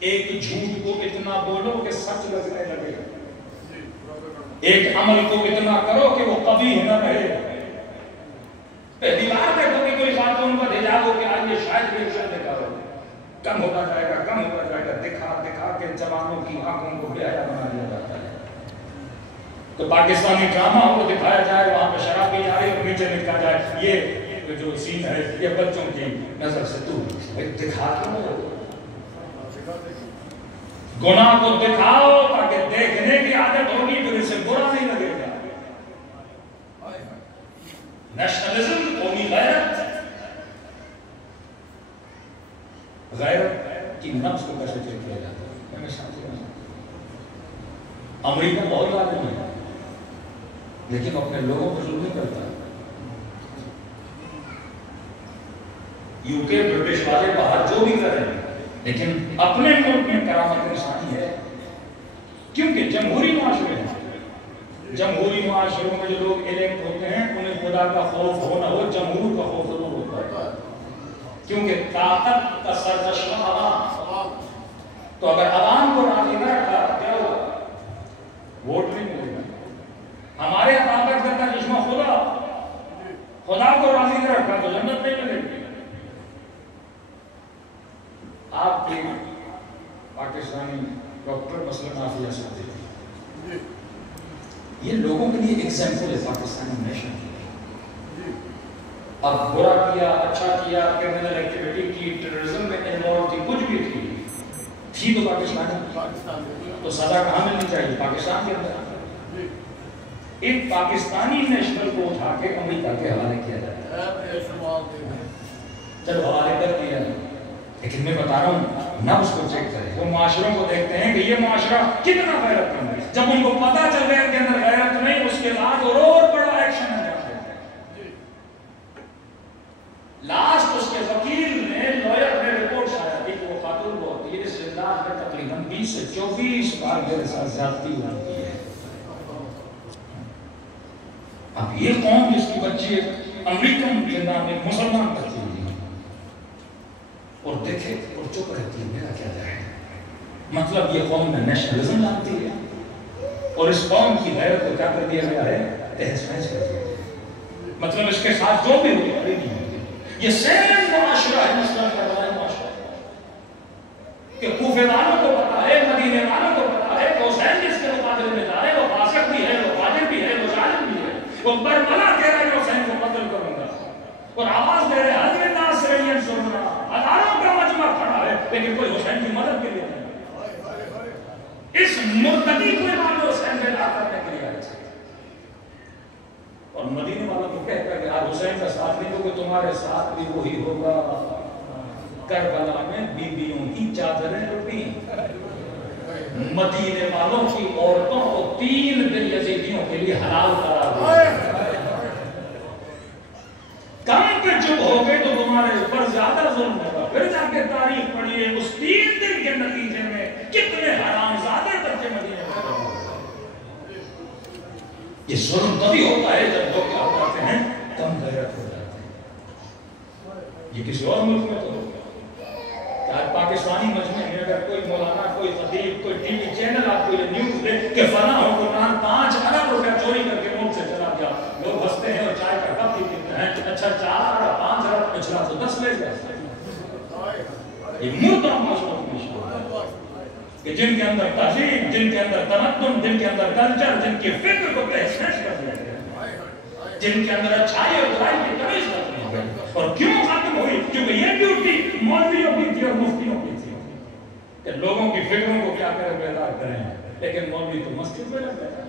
ایک جھوٹ کو اتنا بولو کہ سچ لگنے لگے، ایک عمل کو اتنا کرو کہ وہ قبیح نہ رہے۔ پہلی بار دیکھو کہ کوئی خاتون کا حجاب ہو کہ آج یہ شاید ریئیکشن دکھاؤ، کم ہوتا جائے گا، دکھا کے جوانوں کی آنکھوں کو بے حیا بنا دیا جاتا ہے۔ تو پاکستانی ڈرامہ ہو کو دکھایا جائے، وہاں پہ شراب پی جا رہی ہے اور نیچے لکھا جائے یہ جو سین ہے یہ بچوں کی نظر سے دور، دکھا کے گناہ کو دکھاؤ تاکہ دیکھنے کی عادت ہوگی، پھر اسے برا نہیں لگے گا۔ نیشنلزم، قومی غیرت کی نفس کو کیسے چیک کیا جاتا ہے؟ امریکہ بہت ظالم ہے لیکن اپنے لوگوں کو ظلم نہیں کرتا۔ یوکے برٹش والے باہر جو بھی کریں لیکن اپنے ملک میں کرامت انسانی ہے، کیونکہ جمہوری معاشرے ہیں۔ جمہوری معاشروں میں جو لوگ الیکٹ ہوتے ہیں انہیں خدا کا خوف ہو نہ ہو، جمہور کا خوف ضرور ہوتا ہے، کیونکہ طاقت کا سرچشمہ عوام۔ تو اگر عوام کو راضی نہ رکھا کیا ہوگا؟ ووٹ نہیں ملے گا۔ ہمارے طاقت کرتا چشمہ خدا کو راضی نہ رکھا تو جنت نہیں ملے گی۔ آپ کے پاکستانی ڈاکٹر مثلا عافیہ صاحب، یہ لوگوں کے لیے ایگزامپل ہے پاکستانی نیشن کی۔ اب برا کیا، اچھا کیا، کرمنل ایکٹیویٹی کی، ٹیررزم میں انوالو تھی، کچھ بھی تھی تو پاکستانی، تو سزا کہاں ملنی چاہیے؟ پاکستان کے اندر۔ ایک پاکستانی نیشنل کو اٹھا کے امریکہ کے حوالے کیا جاتا ہے، چلو حوالے کر دیا، لیکن میں بتا رہا ہوں نہ اس کو چیک کریں۔ وہ معاشروں کو دیکھتے ہیں کہ یہ معاشرہ کتنا غیرت مند ہے، جب ان کو پتا چل رہا ہے کہ اندر غیرت نہیں، اس کے بعد اور بڑا ایکشن ہو جاتا ہے۔ لاسٹ اس کے وکیل نے، لوئر نے رپورٹ شائع کی کہ وہ خاتون بہت، یہ اس انداز میں تقریباً 20 سے 24 بار میرے ساتھ زیادتی ہوتی ہے. اب یہ قوم جس کی بچی ایک امریکن کے نام ایک مسلمان بچی ہوئی اور دیکھے اور چپ رہتی ہے، میرا کیا جائے. مطلب یہ قوم میں نیشنلزم لاتی ہے اور اس قوم کی غیرت کو کیا کر دیا گیا ہے، تہس نہس کر دیا گیا. مطلب اس کے ساتھ جو بھی ہو نہیں ہوتی. یہ سیم معاشرہ ہے مسلم کا معاشرہ کہ کوفے والوں کو پتا ہے، مدینے والوں کو پتا ہے کہ حسین جس کے مقابلے میں جا رہے وہ فاسق بھی ہے، وہ فاجر بھی ہے، وہ ظالم بھی ہے. وہ بربلا کہہ رہا ہے کہ حسین کو قتل کروں گا اور آواز دے رہے حضرت ناصرین سننا. ہزاروں کا مجمع کھڑا ہے لیکن کوئی حسین کی مدد کے لیے نہیں. اس مرتدی کو امام حسین میں لا کرنے کے لیے آئے تھے اور مدینے والوں کو کہتا ہے کہ آپ حسین کا ساتھ نہیں دو گے تمہارے ساتھ بھی وہی ہوگا. کربلا میں بیویوں کی چادریں لٹی. مدینے والوں کی عورتوں کو 3 دن یزیدیوں کے لیے حلال قرار دیا. کم پہ چپ ہو گئے تو تمہارے اوپر زیادہ ظلم ہوگا. پھر جا کے تاریخ پڑھیے اس 3 دن کے نتیجے میں کتنے حرام زادے بچے مدینے میں. یہ ظلم تبھی ہوتا ہے جب لوگ کیا کرتے ہیں، کم غیرت ہو جاتے ہیں. یہ کسی اور ملک میں تو ہوگا. آج پاکستانی مجمع میں اگر کوئی مولانا، کوئی خطیب، کوئی ٹی وی چینل آپ کو یہ نیوز دے کہ فلاں حکمران 5 ارب روپیہ چوری کر کے ملک سے چلا گیا، لوگ ہنستے ہیں اور چائے کا کپ پیتے ہیں. اچھا 4 ارب 5 ارب پچھلا تو 10 لے گیا. یہ مردہ معاشروں کی مشکل ہے کہ جن کے اندر تہذیب، جن کے اندر تمدن، جن کے اندر کلچر، جن کی فکر کو تہس نہس کر دیا گیا، جن کے اندر اچھائی اور برائی کی تمیز ختم ہو گئی. اور کیوں ختم ہوئی؟ کیونکہ یہ ڈیوٹی مولویوں کی تھی اور مفتیوں کی تھی کہ لوگوں کی فکروں کو کیا کریں، بیدار کریں. لیکن مولوی تو مسجد میں لگ گیا.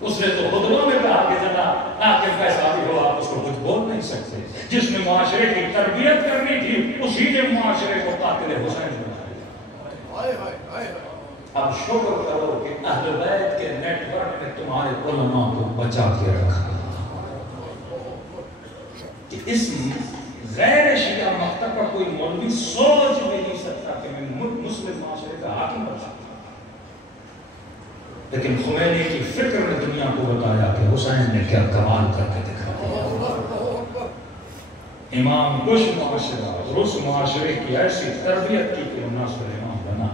اس نے تو خطبوں میں کہا کہ جنا آپ کے پیسہ بھی ہو آپ اس کو کچھ بول نہیں سکتے. جس نے معاشرے کی تربیت کرنی تھی اسی نے معاشرے کو قاتل حسین بنایا. اب شکر کرو کہ اہل بیت کے نیٹ ورک نے تمہارے علماء کو بچا کے رکھا کہ اس غیر شیعہ مکتب کا کوئی مولوی سوچ بھی نہیں سکتا کہ میں مسلم معاشرے کا حاکم بن سکتا. لیکن خمینی کی فکر نے دنیا کو بتایا کہ حسین نے کیا کمال کر کے دکھا دیا. امام کش معاشرہ اور اس معاشرے کی ایسی تربیت کی کہ ناصر امام بنا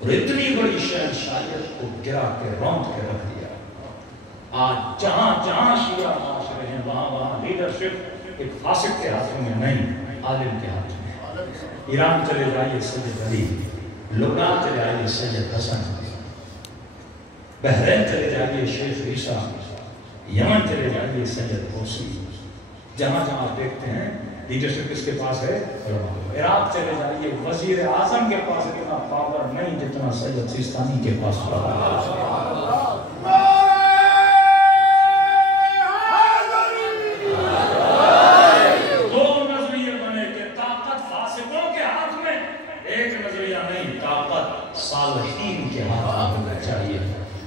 اور اتنی بڑی شہنشاہیت کو گرا کے روند کے رکھ دیا. آج جہاں جہاں شیعہ معاشرے ہیں وہاں وہاں لیڈرشپ ایک فاسق کے ہاتھوں میں نہیں، عالم کے ہاتھوں میں. ایران چلے جائیے سید علی، لبنان چلے جائیے سید حسن، بحرین چلے جائیے شیخ عیسیٰ، یمن چلے جائیے سید حوثی. جہاں جہاں دیکھتے ہیں لیڈرشپ کس کے پاس ہے؟ عراق چلے جائیے وزیر اعظم کے پاس اتنا پاور نہیں جتنا سید سیستانی کے پاس پاور.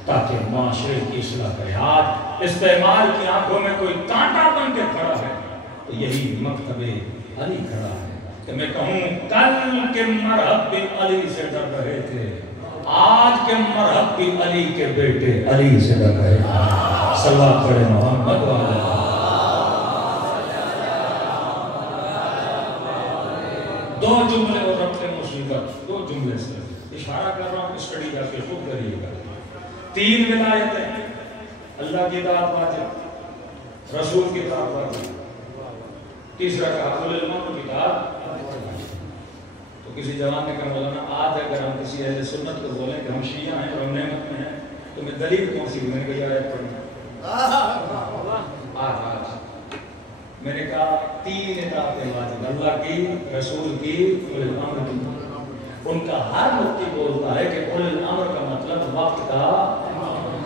تاکہ معاشرے کی اصلاح کرے. آج استعمال کی آنکھوں میں کوئی کانٹا بن کے کھڑا ہے تو یہی مکتب علی کھڑا ہے کہ میں کہوں کل کے مرحب بھی علی سے ڈر رہے تھے، آج کے مرحب بھی علی کے بیٹے علی سے ڈر رہے تھے. صلوات پڑھے محمد والے. دو جملے اور ربط مصیبت، 2 جملے سے اشارہ کر رہا ہوں، اسٹڈی جا کے خود کریے گا. 3 ولایتیں، اللہ کی اطاعت واجب، رسول کی اطاعت واجب. تیسرا کہا اولو الامر کی اطاعت. تو کسی جوان نے کہا مولانا آج اگر ہم کسی اہل سنت کو بولیں کہ ہم شیعہ ہیں اور ہم نعمت میں ہیں تو میں دلیل کون سی؟ میں نے کہا یہ آیت پڑھنا. آج میں نے کہا 3 اطاعتیں واجب، اللہ کی، رسول کی، اولو الامر کی. ان کا ہر مفتی بولتا ہے کہ اولو الامر کا مطلب وقت کا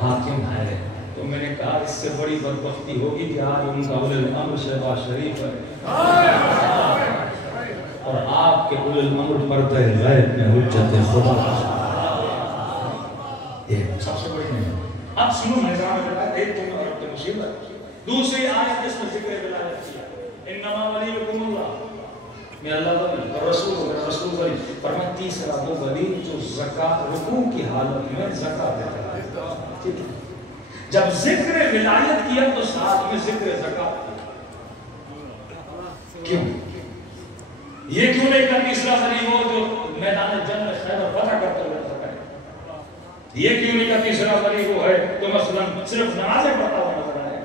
حاکم ہے. تو میں نے کہا اس سے بڑی بدبختی ہوگی کہ آج ان کا اولو الامر شہباز شریف ہے اور آپ کے اولو الامر پردہ غیب میں حجت خدا. یہ سب سے بڑی نہیں. اب سنو نظام ولایت، ایک جملہ اور ربط مصیبت. دوسری آیت جس میں ذکر ولایت کیا، انما ولیکم اللہ میں اللہ ولی اور رسول ولی. فرمایا تیسرا وہ ولی جو زکات رکوع کی حالت میں زکات دیتا ہے. جب ذکر ولایت کیا تو ساتھ میں ذکر زکات. کیوں یہ کیوں نہیں کہ تیسرا ولی وہ جو میدان جنگ میں خیبر فتح کرتا ہوا نظر آئے؟ یہ کیوں نہیں کہ تیسرا ولی وہ ہے تو مثلا صرف نمازیں پڑھتا ہوا نظر آئے؟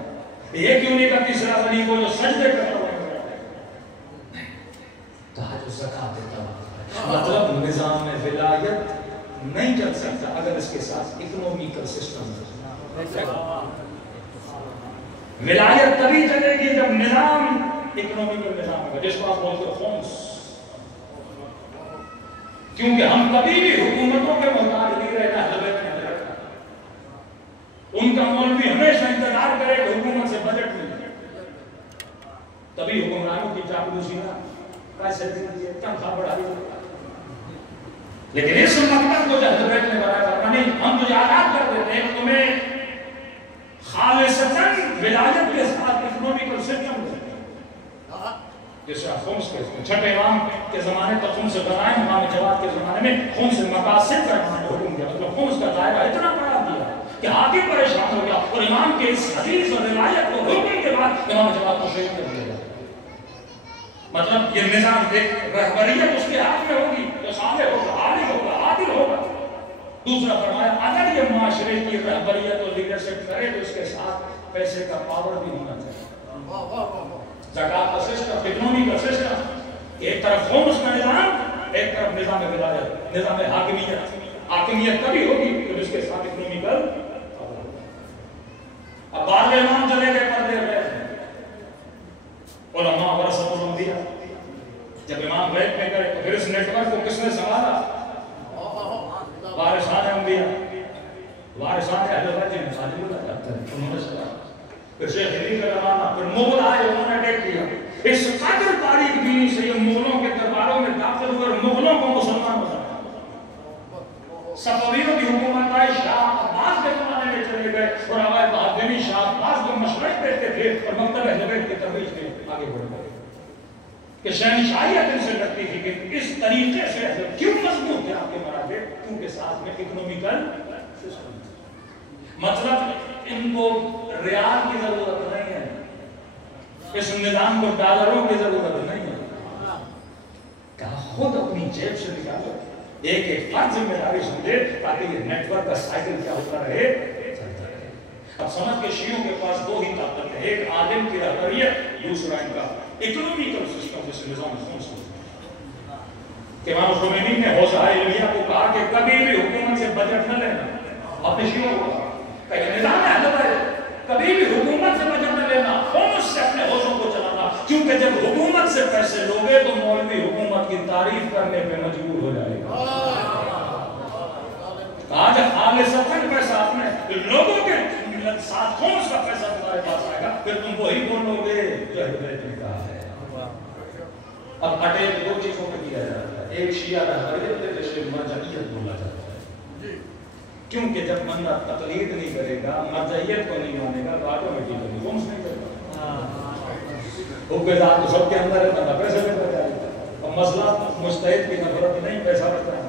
یہ کیوں نہیں کہ تیسرا ولی وہ جو سجدے کرتا ہوا نظر آئے؟ کہا جو زکات دیتا ہوا. مطلب نظام میں ولایت نہیں چل سکتا اگر اس کے ساتھ اکنومیکل سسٹم ہو. ولایت تبھی چلے گی جب نظام اکنومیکل نظام ہوگا جس کو آپ بولتے ہو خمس. کیونکہ ہم کبھی بھی حکومتوں کے محتاج نہیں رہنا. حضرت نے رکھا ان کا مولوی ہمیشہ انتظار کرے کہ حکومت سے بجٹ ملے تبھی حکمرانوں کی چاپلوسی نہ پیسے دیجیے تنخواہ بڑھائی. لیکن اس مقصد کو جو حضرت نے بڑھایا کرنا نہیں ہم تجھے آزاد کر دیتے ہیں تمہیں خالصتاً ولایت کے ساتھ اکنومیکل سسٹم جیسے خمس کے چھٹے امام کے زمانے تک خمس بنائے. امام جواد کے زمانے میں خمس مقاصد کا حکم دیا. مطلب خمس کا دائرہ اتنا بڑا دیا کہ حاکم پریشان ہو گیا اور امام کے اس حدیث اور روایت کو حکم کے بعد امام جواد کو شہید کر دیا. مطلب یہ نظام ایک رہبریت اس کے ہاتھ میں ہوگی تو صالح ہوگا عالم ہوگا عادل ہوگا. دوسرا فرمایا اگر یہ معاشرے کی رہبریت اور لیڈرشپ کرے تو اس کے ساتھ پیسے کا پاور بھی ہونا چاہیے. زکات کا سسٹم اکنومی کا سسٹم ایک طرف خمس کا نظام ایک طرف نظام ولایت نظام حاکمیت. حاکمیت کبھی ہوگی تو اس کے ساتھ اکنومیکل. اب بعض امام چلے گئے پردے میں علماء ورثۃ الانبیاء. جب امام بیت میں گئے تو پھر اس نیٹ ورک کو کس نے سنبھالا؟ وارثان انبیاء وارثان اہل بیت نے خالد اللہ کہتے ہیں انہوں نے سنبھالا. پھر شیخ علی کا زمانہ پھر مغل آئے انہوں نے اٹیک کیا. اس قدر تاریخ دینی سے یہ مغلوں کے درباروں میں داخل ہوئے اور مغلوں کو مسلمان بنا. صفویوں کی حکومت آئی. شاہ عباس کے زمانے میں چلے گئے اور آئے بہادری شاہ عباس کو مشورے دیتے تھے اور مکتب اہل بیت کی ترویج میں آگے بڑھ گئے کہ شہنشاہیت ان سے لگتی تھی کہ اس طریقے سے کیوں مضبوط تھے آپ کے مراکز کیونکہ ساتھ میں اکنومیکل سسٹم. مطلب ان کو ریال کی ضرورت نہیں ہے. اس نظام کو ڈالروں کی ضرورت نہیں ہے. کہا خود اپنی جیب سے نکالو. ایک ایک فرد ذمہ داری سمجھے تاکہ یہ نیٹ ورک کا سائیکل کیا ہوتا رہے چلتا رہے. اب سمجھ کے شیعوں کے پاس دو ہی طاقت ہے. ایک عالم کی رہبریت دوسرا ان کا اکنومیکل سسٹم جس نظام خمس ہوتا ہے. کہ امام خمینی نے حوزہ علمیہ کو کہا کہ کبھی بھی حکومت سے بجٹ نہ لینا. اپنے شیعوں کو کہ نظام اہل بیت کبھی بھی حکومت سے بجٹ نہ لینا. خمس سے اپنے حوزوں کو چلانا. کیونکہ جب حکومت سے پیسے لوگے تو مولوی حکومت کی تعریف کرنے پہ مجبور ہو جائے گا. کہا جب خالصتاً پیسہ اپنے لوگوں کے ساتھ خمس کا پیسہ تمہارے پاس آئے گا پھر تم وہی بولو گے جو اہل بیت نے کہا ہے. اب اٹیک دو چیزوں پہ کیا جاتا ہے. ایک شیعہ رہبریت ہے جسے مرجعیت بولا جاتا ہے. کیونکہ جب بندہ تقلید نہیں کرے گا مرجعیت کو نہیں مانے گا تو آٹومیٹکلی خمس نہیں کرے گا. حکم ذات تو سب کے اندر ہے. بندہ پیسے میں بچ جائے گا. اب مسئلہ مجتہد کی نفرت نہیں پیسہ بچتا ہے.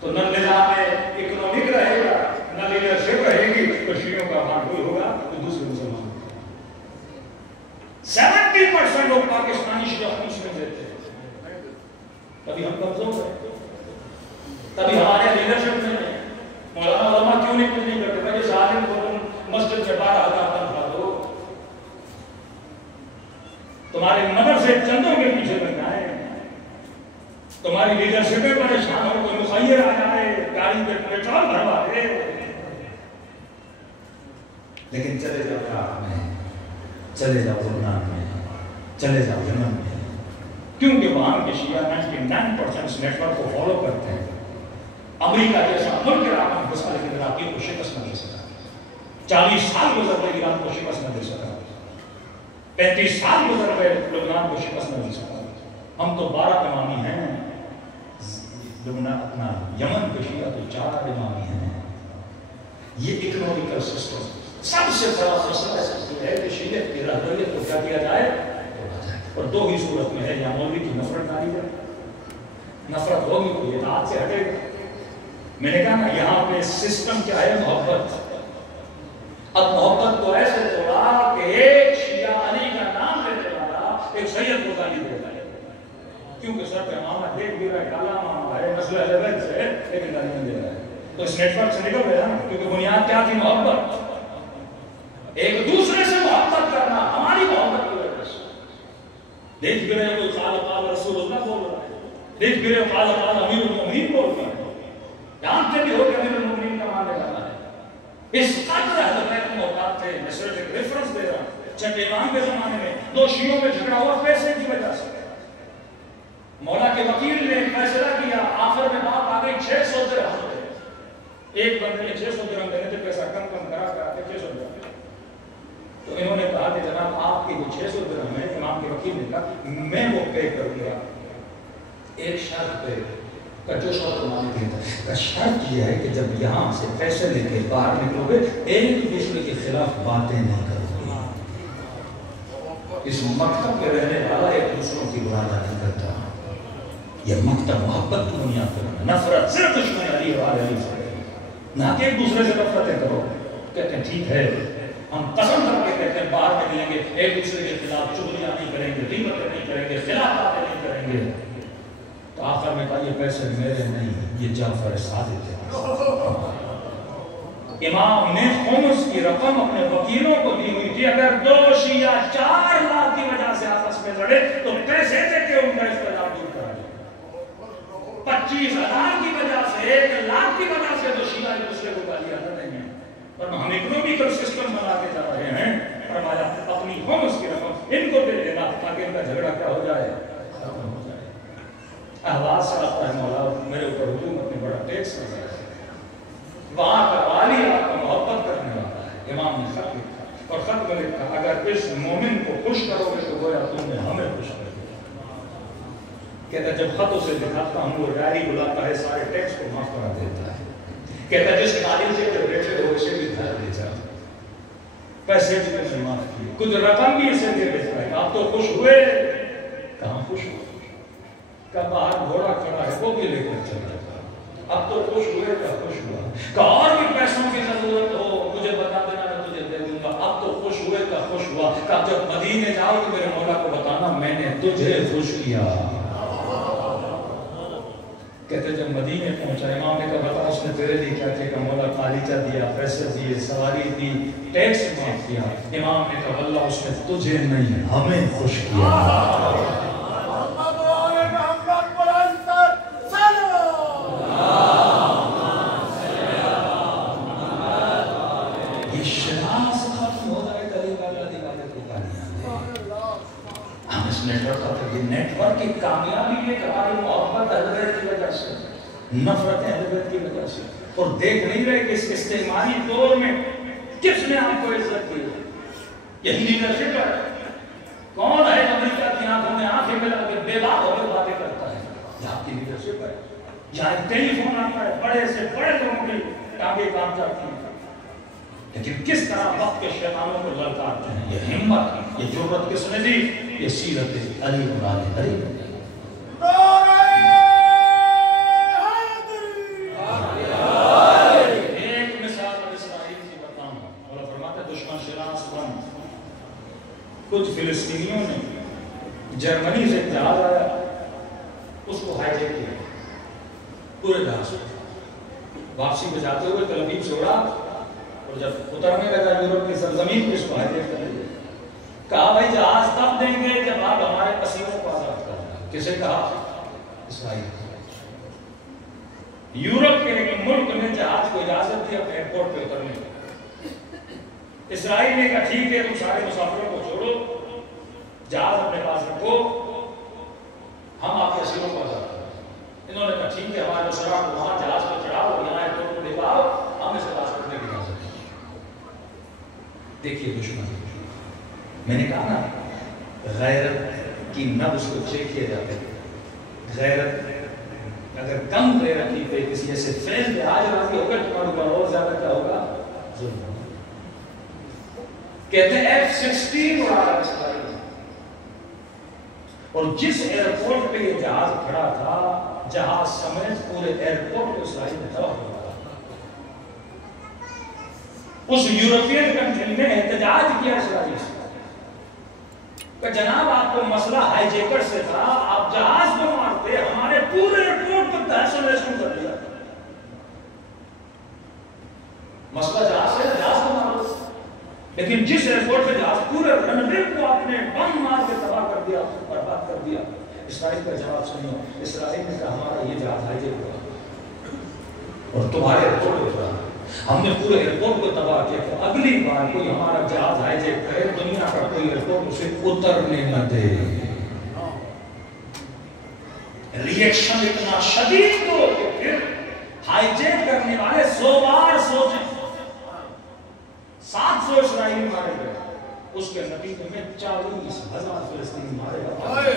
تو نہ نظام اکنومک رہے گا نہ لیڈرشپ رہے گی تو شیعوں کا بھانڈ ہوگا تو دوسرے مسلمان 70% لوگ پاکستانی شیعہ خمس میں دیتے ہیں. تبھی ہم کمزور ہیں. تبھی ہمارے لیڈرشپ میں نہیں. مولانا علماء کیوں نہیں کچھ نہیں کرتے؟ بھائی اس عالم کو تم مسجد سے 12,000 تنخواہ دو. تمہارے مدرسے چندوں کے پیچھے لگ جائیں. تمہاری لیڈرشپ میں پریشان ہو کوئی مخیر آ جائے گاڑی پہ پیٹرول بھروا دے. لیکن چلے جاؤ عراق میں چلے جاؤ لبنان میں چلے جاؤ یمن میں کیونکہ وہاں کے شیعہ 99% اس نیٹ ورک کو فالو کرتے ہیں. امریکہ جیسا ملک عراق میں گھسا لیکن عراقیوں کو شکست نہ دے سکا. 40 سال گزر گئے ایران کو شکست نہ دے سکا. 35 سال گزر گئے لبنان کو شکست نہ دے سکا. ہم تو 12 امامی ہیں. لبنان اپنا یمن کے شیعہ تو 4 امامی ہیں. یہ اکنومیکل سسٹم سب سے بڑا مسئلہ ہے کہ شیعہ کی رہبریت کو کیا کیا جائے. اور دو ہی صورت میں ہے، یا مولوی کی نفرت ڈالی جائے، نفرت ہوگی تو یہ اطاعت سے ہٹے گا۔ میں نے کہا نا یہاں پہ سسٹم کیا ہے؟ محبت۔ اب محبت کو ایسے توڑا کہ ایک شیعہ علی کا نام لینے والا ایک سید کو گالی دے رہا ہے، کیونکہ سر پہ امامہ دیکھ بھی رہا ہے، کالا امامہ ہے، نسل اہل بیت سے ہے، لیکن گالی نہیں دے رہا ہے۔ تو اس نیٹ ورک سے نکل گیا نا، کیونکہ بنیاد کیا تھی؟ محبت۔ ایک دوسرے سے محبت کرنا ہماری محبت کی وجہ سے۔ دیکھ بھی رہے کوئی قال قال رسول اللہ بول رہا ہے، دیکھ بھی رہے قال قال امیر المؤمنین بول رہا ہے، جانتے بھی ہو کہ امیر المؤمنین کا ماننے والا ہے۔ اس قدر اہل بیت میں اوقات تھے۔ میں صرف ایک ریفرنس دے رہا ہوں، چھٹے امام کے زمانے میں دو شیعوں میں جھگڑا ہوا پیسے کی وجہ سے۔ مولا کے وکیل نے فیصلہ کیا، آخر میں بات آ گئی 600 درہم۔ ایک بندے نے 600 درہم دینے تھے، پیسہ کم کرا کے 600 درہم۔ تو انہوں نے کہا کہ جناب آپ کے جو 600 درہم ہے، امام کے وکیل نے کہا میں وہ پے کروں گا، ایک شرط پہ کا جو شرط مانی دیتا ہے، کا شرط یہ ہے کہ جب یہاں سے پیسے لے کے باہر نکلو گے ایک دوسرے کے خلاف باتیں نہیں کرو گے۔ اس مکتب میں رہنے والا ایک دوسروں کی برائیاں نہیں کرتا۔ یہ مکتب محبت کی بنیاد پر، نفرت صرف دشمن علی و آل علی سے، نہ کہ ایک دوسرے سے نفرتیں کرو۔ کہتے ہیں ٹھیک ہے، ہم قسم کر کے کہتے ہیں باہر میں ملیں گے ایک دوسرے کے خلاف چغلیاں نہیں کریں گے، غیبتیں نہیں کریں گے، خلافات نہیں کریں گے۔ تو آخر میں کہا یہ پیسے میرے نہیں، یہ جعفر صادق ہے۔ امام نے خمس کی رقم اپنے وکیلوں کو دی ہوئی تھی، اگر دو شیعہ 4 لاکھ کی وجہ سے آپس میں لڑے تو پیسے دے کے ان کا اختلاف دور کرا جائے۔ 25,000 کی وجہ سے، 1 لاکھ کی وجہ سے تو شیعہ ایک دوسرے کو گالیاں نہ دیں گے، اور ہم اکنومیکل سسٹم بنا کے جا رہے ہیں۔ فرمایا اپنی خمس کی رقم ان کو دے دینا تاکہ ان کا جھگڑا کیا ہو جائے، ختم ہو جائے۔ احواز سے آتا ہے مولا میرے اوپر حکومت نے بڑا ٹیکس لگایا ہے، وہاں کا والی آپ کو محبت کرنے والا ہے۔ امام نے خط لکھا اور خط میں لکھا اگر اس مومن کو خوش کرو گے تو گویا تم نے ہمیں خوش کر دیا۔ کہتا جب خط اسے دکھاتا ہوں وہ ڈائری بلاتا ہے، سارے ٹیکس کو معاف کرا دیتا ہے۔ کہتا جس قابل سے جو بیٹھے ہو اسے بھی دھر دے جا، پیسے بھی تم نے معاف کیے، کچھ رقم بھی اسے دے دیتا ہے۔ آپ تو خوش ہوئے؟ کہاں خوش ہوئے؟ کہ باہر گھوڑا کھڑا ہے وہ بھی لے کر چلا جاتا، اب تو خوش ہوئے کا خوش ہوا، کہ اور بھی پیسوں کی ضرورت ہو مجھے بتا دینا میں تجھے دے دوں گا، اب تو خوش ہوئے کا خوش ہوا، کہ جب مدینے جاؤ تو میرے مولا کو بتانا میں نے تجھے خوش کیا۔ کہتے جب مدینے پہنچا امام نے کہا بتا اس نے تیرے لیے کیا کیا؟ کہ مولا خالیچہ دیا، پیسے دیے، سواری دی، ٹیکس معاف کیا۔ امام نے کہا واللہ اس نے تجھے نہیں ہمیں خوش کیا۔ نیٹ ورک کی کامیابی ہے کہ ہماری محبت اہل بیت کی وجہ سے، نفرتیں اہل بیت کی وجہ سے، اور دیکھ نہیں رہے کہ اس استعماری دور میں کس نے آپ کو عزت دی ہے؟ یہی لیڈرشپ ہے۔ کون ہے امریکہ کی آنکھوں میں آنکھیں ملا کے بے بات ہو کے باتیں کرتا ہے؟ یہ آپ کی لیڈرشپ ہے۔ جہاں ٹیلی فون آتا ہے بڑے سے بڑے لوگوں کی ٹانگیں کام جاتی ہیں، لیکن کس طرح وقت کے شیطانوں کو للکارتے ہیں۔ یہ ہمت، یہ جرأت کس نے دی؟ یہ سیرت علی و آل علی۔ ایک مثال اسرائیل کی بتاؤں، اور فرماتا ہے دشمن شناس بن، کچھ فلسطینیوں نے جرمنی سے جہاز آیا اس کو ہائی جیک کیا، پورے جہاز کو واپسی پہ جاتے ہوئے تل ابیب سے اڑا، اور جب اترنے لگا یورپ کی سرزمین پہ اس کو ہائی جیک کر لیا۔ کہا بھائی جہاز تب دیں گے جب آپ ہمارے اسیروں کو آزاد کر دیں۔ کسے کہا؟ اسرائیل۔ یورپ کے ایک ملک نے جہاز کو اجازت دی اپنے ایئرپورٹ پہ اترنے کی۔ اسرائیل نے کہا ٹھیک ہے تم سارے مسافروں کو چھوڑو، جہاز اپنے پاس رکھو، ہم آپ کے اسیروں کو آزاد کریں۔ انہوں نے کہا ٹھیک ہے ہمارے مسافروں کو وہاں جہاز پہ چڑھاؤ، یہاں ایئرپورٹ کو دکھاؤ، ہم اسے پاس کرنے کی اجازت دیں۔ دیکھیے دشمن، میں نے کہا نا غیرت کی نبض کو چیک کیا جاتا ہے۔ غیرت اگر کم غیرتی پہ کسی ایسے فیل پہ آج راضی ہوگا تمہارے اوپر اور زیادہ کیا ہوگا؟ ظلم ہوگا۔ کہتے ہیں F-16 اڑا رہا ہے اسرائیل، اور جس ایئرپورٹ پہ یہ جہاز کھڑا تھا، جہاز سمیت پورے ایئرپورٹ کو اسرائیل نے تباہ کیا۔ اس یورپین کنٹری نے احتجاج کیا اسرائیل سے کہ جناب آپ کو مسئلہ ہائی جیکر سے تھا، آپ جہاز کو مارتے، ہمارے پورے ایئرپورٹ کو تہس و نحس کر دیا۔ مسئلہ جہاز سے، جہاز کو مارو، لیکن جس ایئرپورٹ پہ جہاز پورے رن وے کو آپ نے بم مار کے تباہ کر دیا، برباد کر دیا۔ اسرائیل کا جواب سنو، اسرائیل نے کہا ہمارا یہ جہاز ہائی جیک ہوا اور تمہارے ایئرپورٹ پہ تھا، ہم نے پورے ایئرپورٹ کو تباہ کیا کہ اگلی بار کوئی ہمارا جہاز ہائی جیک کرے، دنیا کا کوئی ایئرپورٹ اسے اترنے نہ دے۔ ری ایکشن اتنا شدید ہو کہ پھر ہائی جیک کرنے والے 100 بار سوچیں۔ 700 اسرائیلی مارے گئے، اس کے نتیجے میں 40,000 فلسطینی مارے گئے۔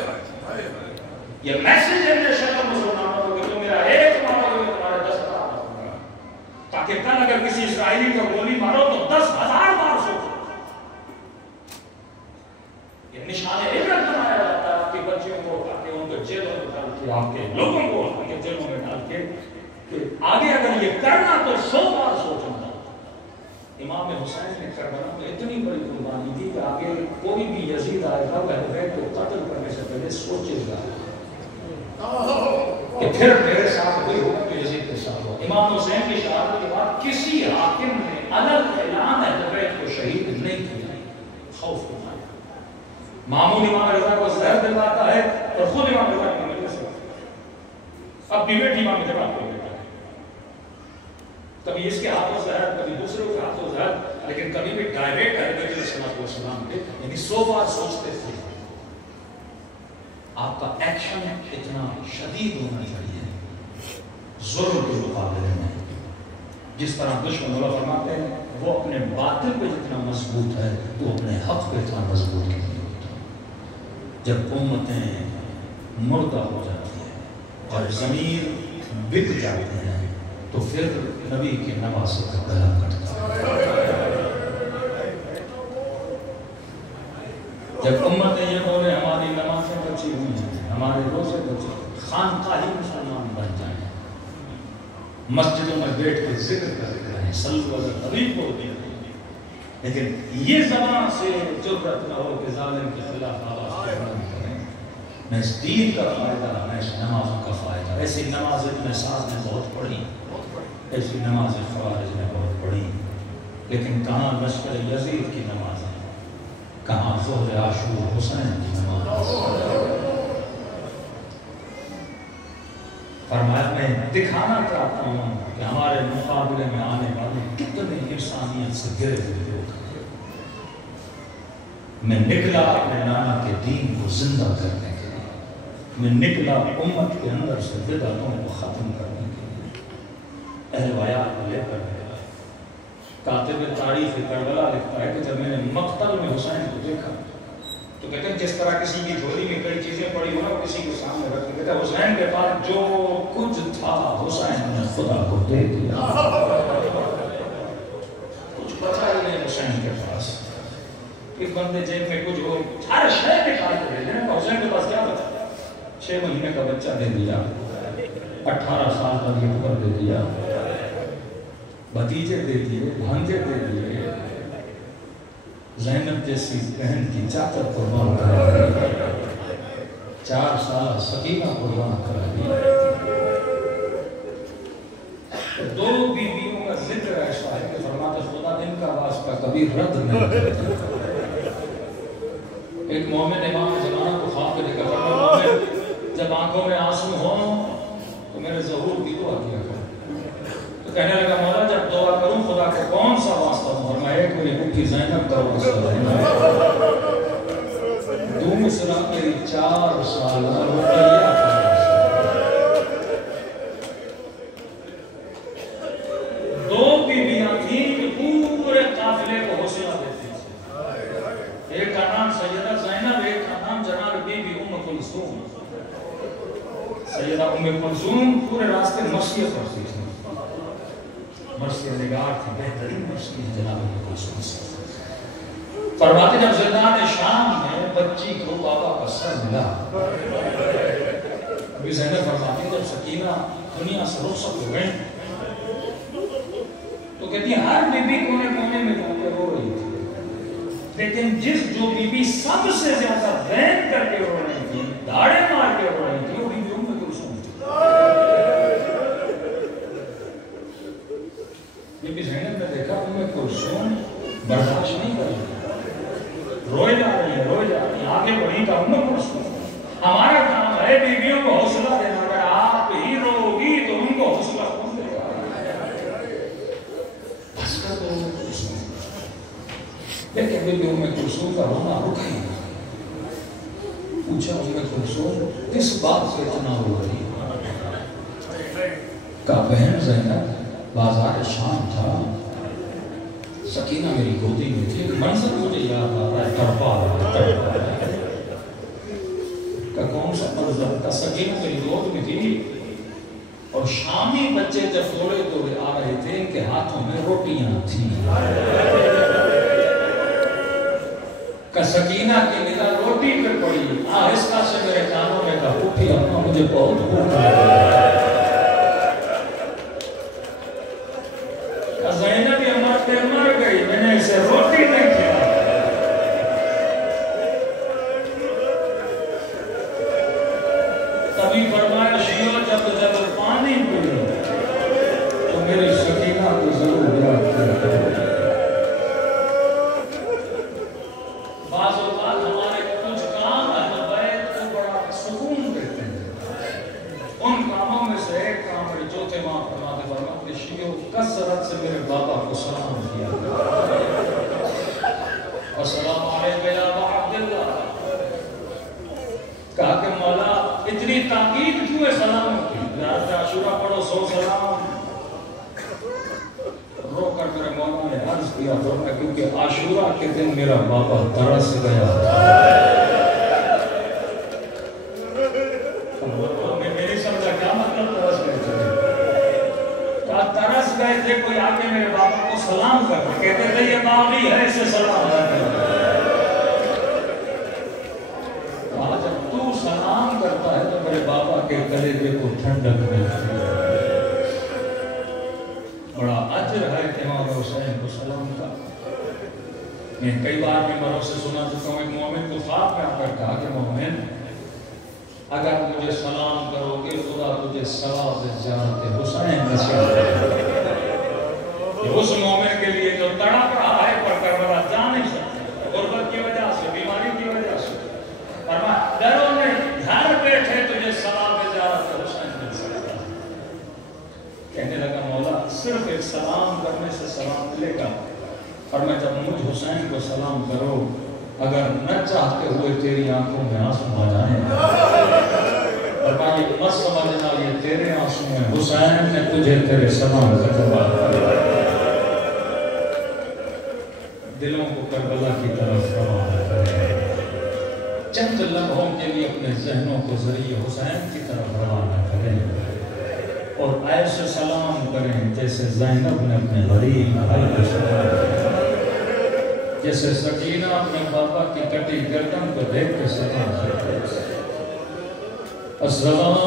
یہ میسج ہے میرے شکل مسلمانوں کو کہ تم میرا ایک مارو گے تمہارے 10,000 مارو گے، تاکہ کل اگر کسی اسرائیلی کو گولی مارو تو 10,000 بار سوچو۔ یہ نشان عبرت بنایا جاتا ہے آپ کے بچوں کو، تاکہ ان کو جیلوں میں ڈال کے، آپ کے لوگوں کو آپ کے جیلوں میں ڈال کے کہ آگے اگر یہ کرنا تو 100 بار سوچنا۔ امام حسین نے کربلا میں اتنی بڑی قربانی دی کہ آگے کوئی بھی یزید آئے گا وہ اہل بیت کو قتل کرنے سے پہلے سوچے گا کہ پھر میرے ساتھ کوئی حکم تو یزید کے ساتھ ہو۔ امام حسین کی شہادت کے بعد کسی حاکم نے الگ اعلان اہل بیت کو شہید نہیں کیا، خوف کو مانا۔ معمول امام رضا کو زہر دلواتا ہے اور خود امام رضا کی مجلس سے اب ڈیبیٹ امام رضا کو دیتا ہے، کبھی اس کے ہاتھوں زہر، کبھی دوسرے کے ہاتھوں زہر، لیکن کبھی بھی ڈائریکٹ اہل بیت علیہ السلام پہ یعنی 100 بار سوچتے تھے۔ آپ کا ایکشن اتنا شدید ہونا چاہیے ظلم کے مقابلے میں۔ جس طرح دشمن اللہ فرماتے ہیں وہ اپنے باطل پہ جتنا مضبوط ہے وہ اپنے حق پہ اتنا مضبوط نہیں ہوتا۔ جب امتیں مردہ ہو جاتی ہیں اور ضمیر بک جاتے ہیں تو پھر نبی کی نمازوں کا گلا کٹتا ہے۔ جب امتیں یہ بولے ہماری نمازیں بچی ہوئی ہیں، ہمارے روزے بچے، خانقاہی مسلمان بن جائیں، مسجدوں میں بیٹھ کے ذکر کرتے رہیں، صلو علی النبی بولتے رہیں، لیکن یہ زبان سے جرأت نہ ہو کہ ظالم کے خلاف آواز بلند کریں، نہ اس دین کا فائدہ نہ اس نمازوں کا فائدہ۔ ایسی نماز ابن سعد نے بہت پڑھی، ایسی نماز خوارج نے بہت پڑھی، لیکن کہاں لشکر یزید کی نماز ہے، کہاں ظہر عاشور حسین کی نماز۔ فرمایا میں دکھانا چاہتا ہوں کہ ہمارے مقابلے میں آنے والے کتنے انسانیت سے گرے ہوئے لوگ ہیں۔ میں نکلا اپنے نانا کے دین کو زندہ کرنے کے لیے، میں نکلا امت کے اندر سے بدعتوں کو ختم کرنے کے لیے، اہل بیات کو لے کر گیا۔ کاتب تاریخ کربلا لکھتا ہے کہ جب میں نے مقتل میں حسین کو دیکھا تو کہتے ہیں جس طرح کسی کی جھولی میں کئی چیزیں پڑی ہونا کسی کے سامنے رکھ کے کہتا ہے حسین کے پاس جو کچھ تھا حسین نے خدا کو دے دیا، کچھ بچا ہی نہیں حسین کے پاس۔ ایک بندے جیب میں کچھ ہو ہر شے نکال کے دے دیں، حسین کے پاس کیا بچا؟ 6 مہینے کا بچہ دے دیا، 18 سال کا گھٹکر دے دیا، بھتیجے دے دیے، بھانجے دے دیے، زینب جیسی بہن کی چاچر قربان کرا دی، 4 سال سکینہ قربان کرا دی۔ 2 بیویوں کا ذکر ہے شاہد کے فرماتے خدا ان کا واسطہ کبھی رد نہیں کرتا۔ ایک مومن امام زمانہ کو خواب کے دیکھا فرمایا مومن جب آنکھوں میں آنسو ہوں تو میرے ظہور کی دعا کیا کرو۔ تو کہنے لگا مولا جب دعا کروں خدا کو کون سا واسطہ ہوں؟ فرمایا ایک میری بھوکی زینب کا واسطہ ہے، دوم اسلام میری 4 سال رقیہ کا واسطہ۔ 2 بیویاں تھیں کہ پورے قافلے کو حوصلہ دیتی تھیں، ایک کا نام سیدہ زینب، ایک کا نام جناب بی بی ام کلثوم۔ سیدہ ام کلثوم پورے راستے مرثیہ پڑھتی تھی، مرثیہ نگار تھی، بہترین مرثیہ جناب ام کلثوم سے۔ فرماتے جب زندان شام میں بچی کو بابا کا سر ملا. ابھی زینب فرماتی جب سکینہ دنیا سے رخصت ہو گئی تو کہتی ہر بی بی کونے کونے میں جا کے رو رہی تھی، لیکن جو بی بی سب سے زیادہ بین کر کے رو رہی تھی، دھاڑے مار کے رو رہی تھی، وہ بی بی ام کلثوم تھی. بی بی زینب نے دیکھا ام کلثوم برداشت نہیں کر رہی، روئے جا رہی ہے، آگے بڑھی کا ام کلثوم. ہمارا کام ہے بیویوں کو حوصلہ دینا، اگر آپ ہی رو گی تو ان کو حوصلہ کون دے گا؟ بس کر دو ام کلثوم. لیکن بی بی ام کلثوم کا رونا رکا ہی نہیں. پوچھا ام کلثوم کس بات سے اتنا رو رہی ہے؟ کہا بہن زینب بازار شام تھا، سکینہ میری گودی میں تھی، منظر مجھے یاد آ رہا ہے، تڑپا رہا ہے. کہ کون سا منظر تھا؟ سکینہ میری گود میں تھی اور شامی بچے جب دوڑے دوڑے آ رہے تھے، ان کے ہاتھوں میں روٹیاں تھیں. کہ سکینہ کی نگاہ روٹی پہ پڑی، آہستہ سے میرے کانوں میں کہا اٹھی اپنا مجھے بہت بھوک لگی. زینب یہ مرتے مر گئی، میں نے اسے روٹی نہیں کھلائی. تبھی فرمایا شیعہ جب پانی پی تو میری سکینہ کو ضرور یاد کیا. بعض اوقات ہمارے کچھ کام اہل بیت کو بڑا سکون دیتے ہیں. ان کاموں میں سے ایک کام ہے چوتھے ماہ فرماتے فرماتے شیعہ کثرت سے میرے بابا کو سلام کیا. السلام علیکم یا ابا عبداللہ. کہا کہ مولا اتنی تاکید کیوں ہے سلام کی؟ رات عاشورہ پڑھو 100 سلام. رو کر میرے مولا نے عرض کیا فرمایا کیونکہ عاشورہ کے دن میرا بابا ترس گیا تھا. میری سمجھا کیا مطلب ترس گئے تھے؟ کہا ترس گئے تھے کوئی آکے میرے بابا کو سلام کرتا، کہتے تھے یہ باغی ہے اسے سلام کرتا. کہا جب تو سلام کرتا ہے تو میرے بابا کے کلیجے کو ٹھنڈک ملتی ہے. بڑا اجر ہے امام حسین کو سلام کا. میں کئی بار ممبروں سے سنا چکا ہوں، ایک مومن کو خواب میں آ کر کہا کہ مومن اگر مجھے سلام کرو گے خدا تجھے ثواب زیارت حسین نصیب کرے. اس مومن کے لیے جو تڑپ رہا ہے پر کربلا جا نہیں سکتا، غربت کی وجہ سے، بیماری کی وجہ سے، فرمایا ڈرو نہیں، گھر بیٹھے تجھے ثواب زیارت حسین مل سکتا ہے. کہنے لگا مولا صرف ایک سلام کرنے سے سلام ملے گا؟ اور میں جب مجھ حسین کو سلام کرو اگر نہ چاہتے ہوئے تیری آنکھوں میں آنسو آ جائیں، اور یہ مت سمجھنا یہ تیرے آنسو ہیں، حسین نے تجھے تیرے سلام کا جواب دیا. دلوں کو کربلا کی طرف روانہ کریں، چند لمحوں کے لیے اپنے ذہنوں کو ذریعہ حسین کی طرف روانہ کریں اور ایسے سلام کریں جیسے زینب نے اپنے غریب بھائی کو سلام کیا، جیسے سکینہ اپنے بابا کی کٹی گردن کو دیکھ کے سلام کرتے. السلام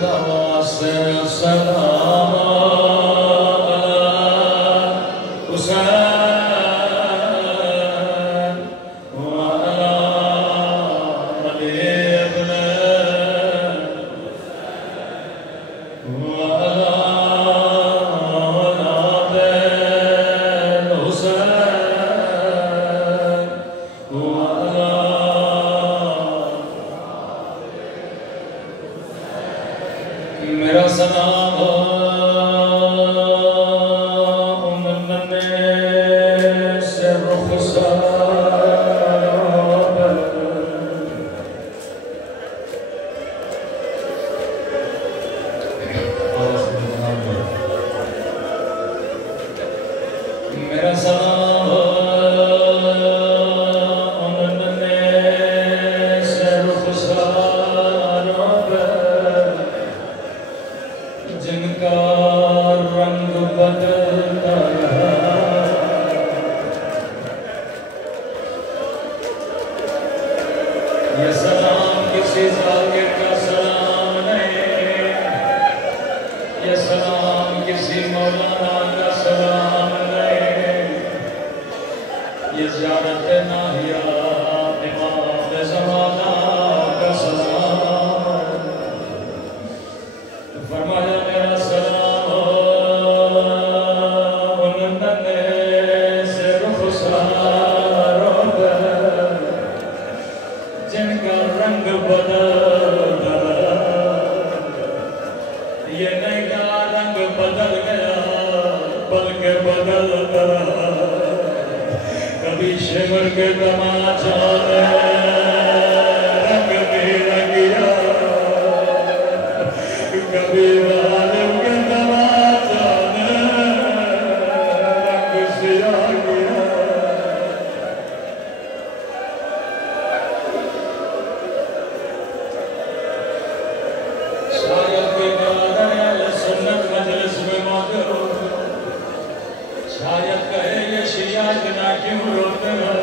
میرا سلام سے میرا سلام جن کا رنگ بدلتا یہ سلام کسی ذاکر کا سلام نہیں، یہ سلام کسی مولانا کا سلام نہیں، یہ زیارت ناہیہ امام زمانہ کا سلام۔ فرمایا میرا سلام ان ننے سے رخساروں پر جن کا رنگ بدل یہ نہیں کا رنگ بدل گیا بلکہ بدل کبھی شمر کے تماچا رنگ بھی لگیا، کبھی غالب کے تماچا رنگ سیاہ کیا۔ شاید کوئی بادل سنت مجلس میں موجود، شاید کہے یہ شیعہ اتنا کیوں روتے ہیں۔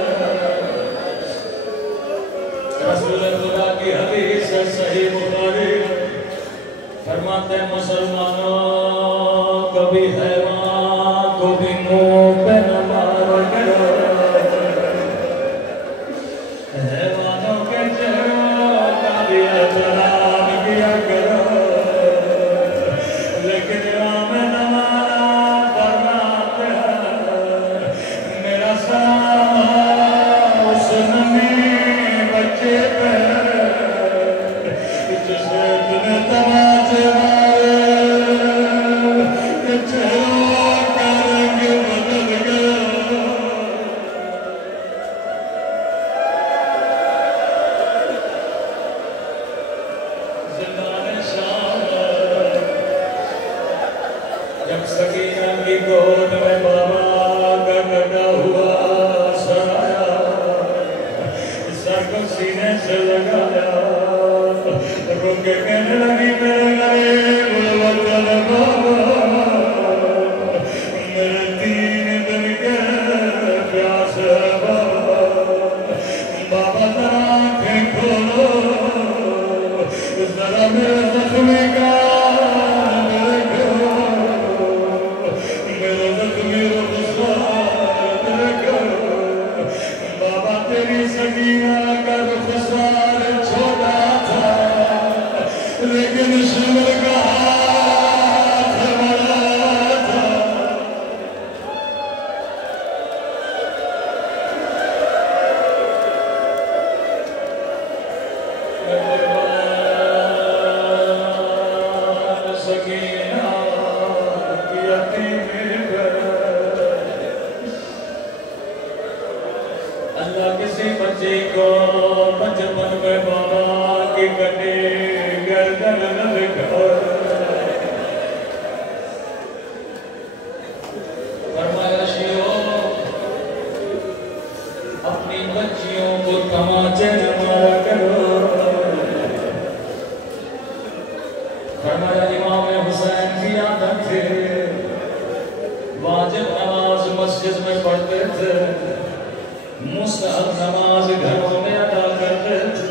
رسول خدا کی حدیث ہے صحیح بخاری، فرماتے ہیں مسلمانوں کبھی حیوان کو بھی منہ پہ نہ مارا کرو، حیوانوں کے چہروں کا بھی احترام کیا کرو، لیکن امام نمانا فرماتے ہیں میرا سلام اس نمی بچے پہ جسے اتنے تماچے مارے کہ چہروں کا رنگ بدل گیا۔ زندان شام جب سکینہ کی گود میں بابا کا کٹا ہوا سر آیا، سر کو سینے سے لگایا، رک کے کہنے لگی میرے غریب الوطن بابا، میرے 3 دن کے پیاس ہے بابا، بابا ذرا آنکھیں کھولو، ذرا میرے زخمی کا دیکھو، میرے زخمی رخسار دیکھو، بابا تیری سکینہ کا رخسار چھوٹا تھا لیکن شمر کا ہاتھ بڑا تھا۔ سکینہ کی یتیمی پر اللہ کسی بچے کو بچپن میں بابا کی کٹی گردن نہ دکھائے۔ فرمایا شیعو اپنی بچیوں کو تماچے نہ مارا کرو۔ فرمایا امام حسین کی عادت تھی واجب نماز مسجد میں پڑھتے تھے، مستحب نماز گھروں میں ادا کرتے تھے۔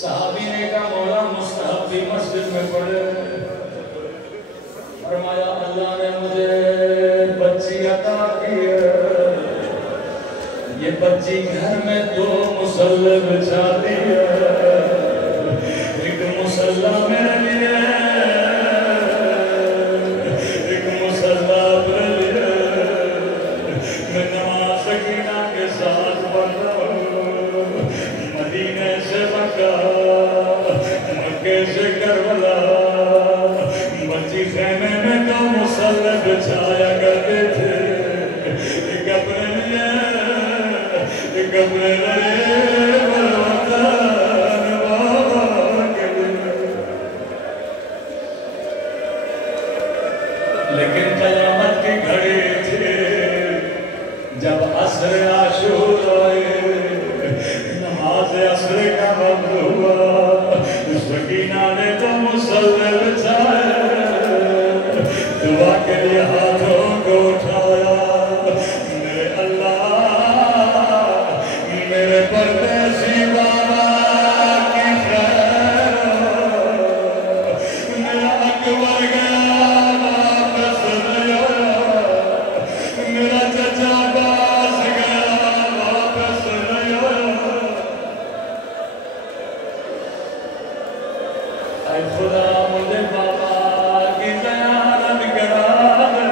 صحابی نے کہا مولا مستحب بھی مسجد مسجد میں پڑھے، فرمایا اللہ نے مجھے بچی عطا کی ہے، یہ بچی گھر میں 2 مصلے بچھا دی ہے، ایک مصلہ میرے لیے، ایک مصلہ اپنے لیے، میں نماز سکینہ کے ساتھ پڑھ رہا ہوں، مدینے سے مکہ، مکے سے کربلا، بچی خیمے میں 2 مصلے بچھایا کرتے تھے، ایک اپنے لیے، ایک اپنے لیے، والوطن بابا کے لیے۔ لیکن قیامت کی گھڑی تھی، جب عصر عاشور آئے، نماز عصر کا وقت ہوا، سکینہ نے 2 مصلے بچھائے، دعا کے لیے ہاتھوں کو اٹھایا، میرے اللہ، میرے پردیسی بابا کی خیر، میرا اکبر گیا واپس نہیں آیا، میرا چچا باز گیا واپس نہیں آیا، اے خدا مجھے بابا کی زیارت کرا دے۔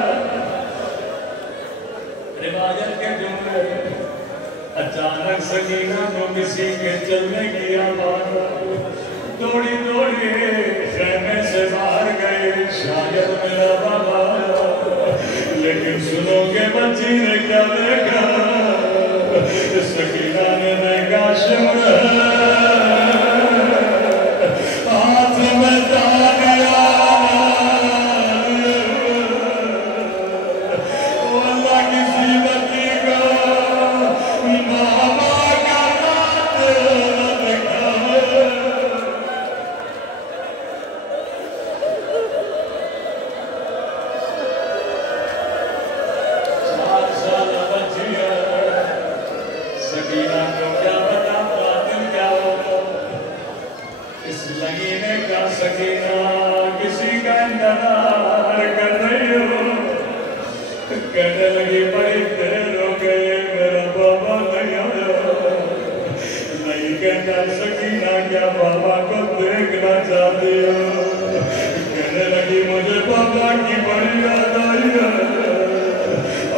روایت کے جملے، اچانک سکینہ کو کسی کے چلنے کی آواز، دوڑی دوڑی خیمے سے باہر گئی، شاید میرا بابا آیا، لیکن سنو کہ بچی نے کیا دیکھا، سکینہ نے دیکھا شمر ہاتھ میں دانیا، واللہ کسی بچی کو بابا کا ہاتھ نہ دکھائے۔ 4 سال بچی ہے، سکینہ کو کیا پتا قاتل کیا ہوگا، اس لگینے کا سکینہ کسی کا انتظار کر رہی ہو، کہنے لگی بڑی دیر ہو گئی میرا بابا نہیں آیا، نہیں کہتا سکینہ کیا بابا کو دیکھنا چاہتی ہو، کہنے لگی مجھے بابا کی بڑی یاد آئی ہے،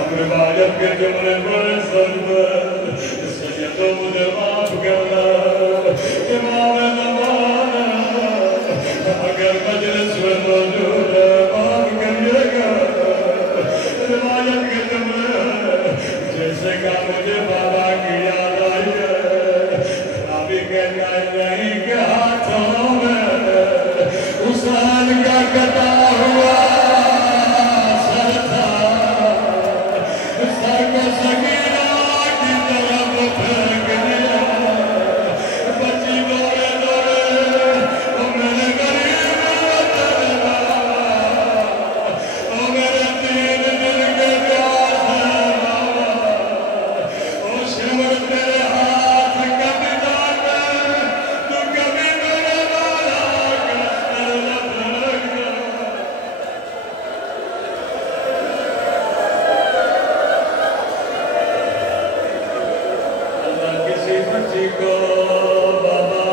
اب روایت کے جملے بڑے سخت ہیں، سیدو مجھے معاف کرنا، امام زمان اگر مجلس میں موجود ہے معاف کریے گا، روایت کے جملے جیسے کہ مجھے بابا کی یاد آئی ہے، رابی کہتا ہے نہیں کہ ہاتھوں میں حسین کا کٹا ہوا سر تھا، سر کو سکینہ کی طرف پھینک دیا، بچی دوڑے دوڑے وہ میرے غریب وطن بابا، وہ میرے 3 دل کے پیاسے بابا، وہ شمر تیرے ہاتھ کبھی جانے، تو کبھی میرے والا کا سر لپک جا۔ اللہ کسی بچی کو بابا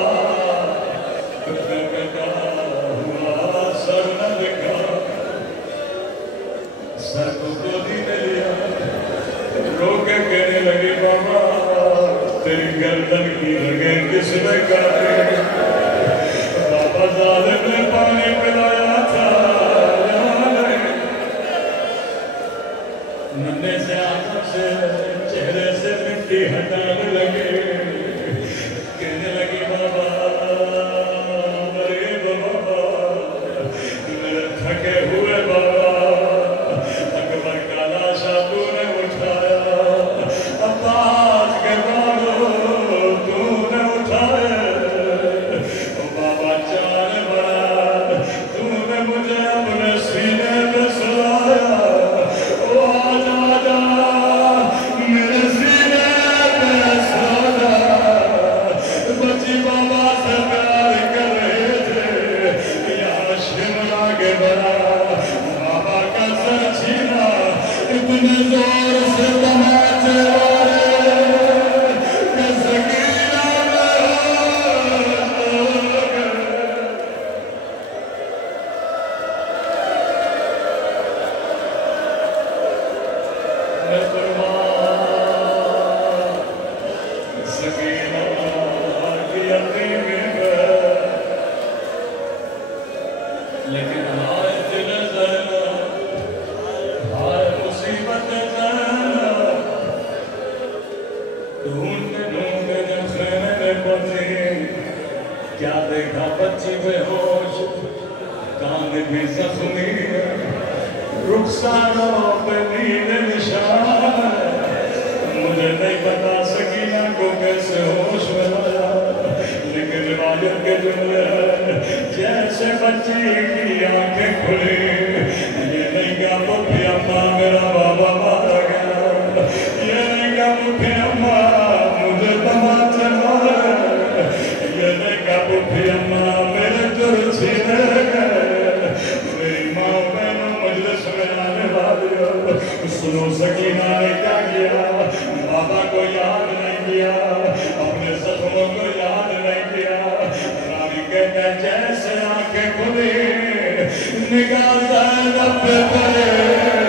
کا کٹا ہوا سر نہ دکھا، سر کو گودی میں لیا، رو کے کہنے لگی بابا تیری گردن کی رگیں کس نے کاٹی، بابا ظالم نے پانی پلایا تھا یہاں نہیں، ننے سے آنکھوں سے چہرے سے مٹی ہٹانے لگے، کہنے لگی بابا غریب بابا، میرے تھکے ہوئے بابا، اکبر کا لاشا تو نے اٹھایا، عباس کے بابو تو نے اٹھایا، بابا جان بڑا تو نے مجھے اپنے سینے پہ سلایا، آجا آجا میرے سینے پہ سو جا۔ کیا دیکھا بچی بے ہوش کان بھی زخمی رخساروں پہ نیل نشان مجھے نہیں بتا سکینہ کو کیسے ہوش میں لایا لیکن روایت کے جملے جیسے بچی کی آنکھیں کھلی یہ نہیں کہا مٹھی اماں میرا بابا مارا گیا یہ نہیں کہا مٹھی اماں مجھے تماچے مارا یہ نہیں کہا مٹھی اماں میرے جر چھینے گئے میری ماں بہنوں مجلس میں آنے والی سنو سکینہ نے کیا کیا بابا کو یاد نہیں کیا اپنے زخموں کو یاد نہیں کیا رانی کہتا ہے جیسے آنکھیں کھلی نگاہ زینب پہ پڑے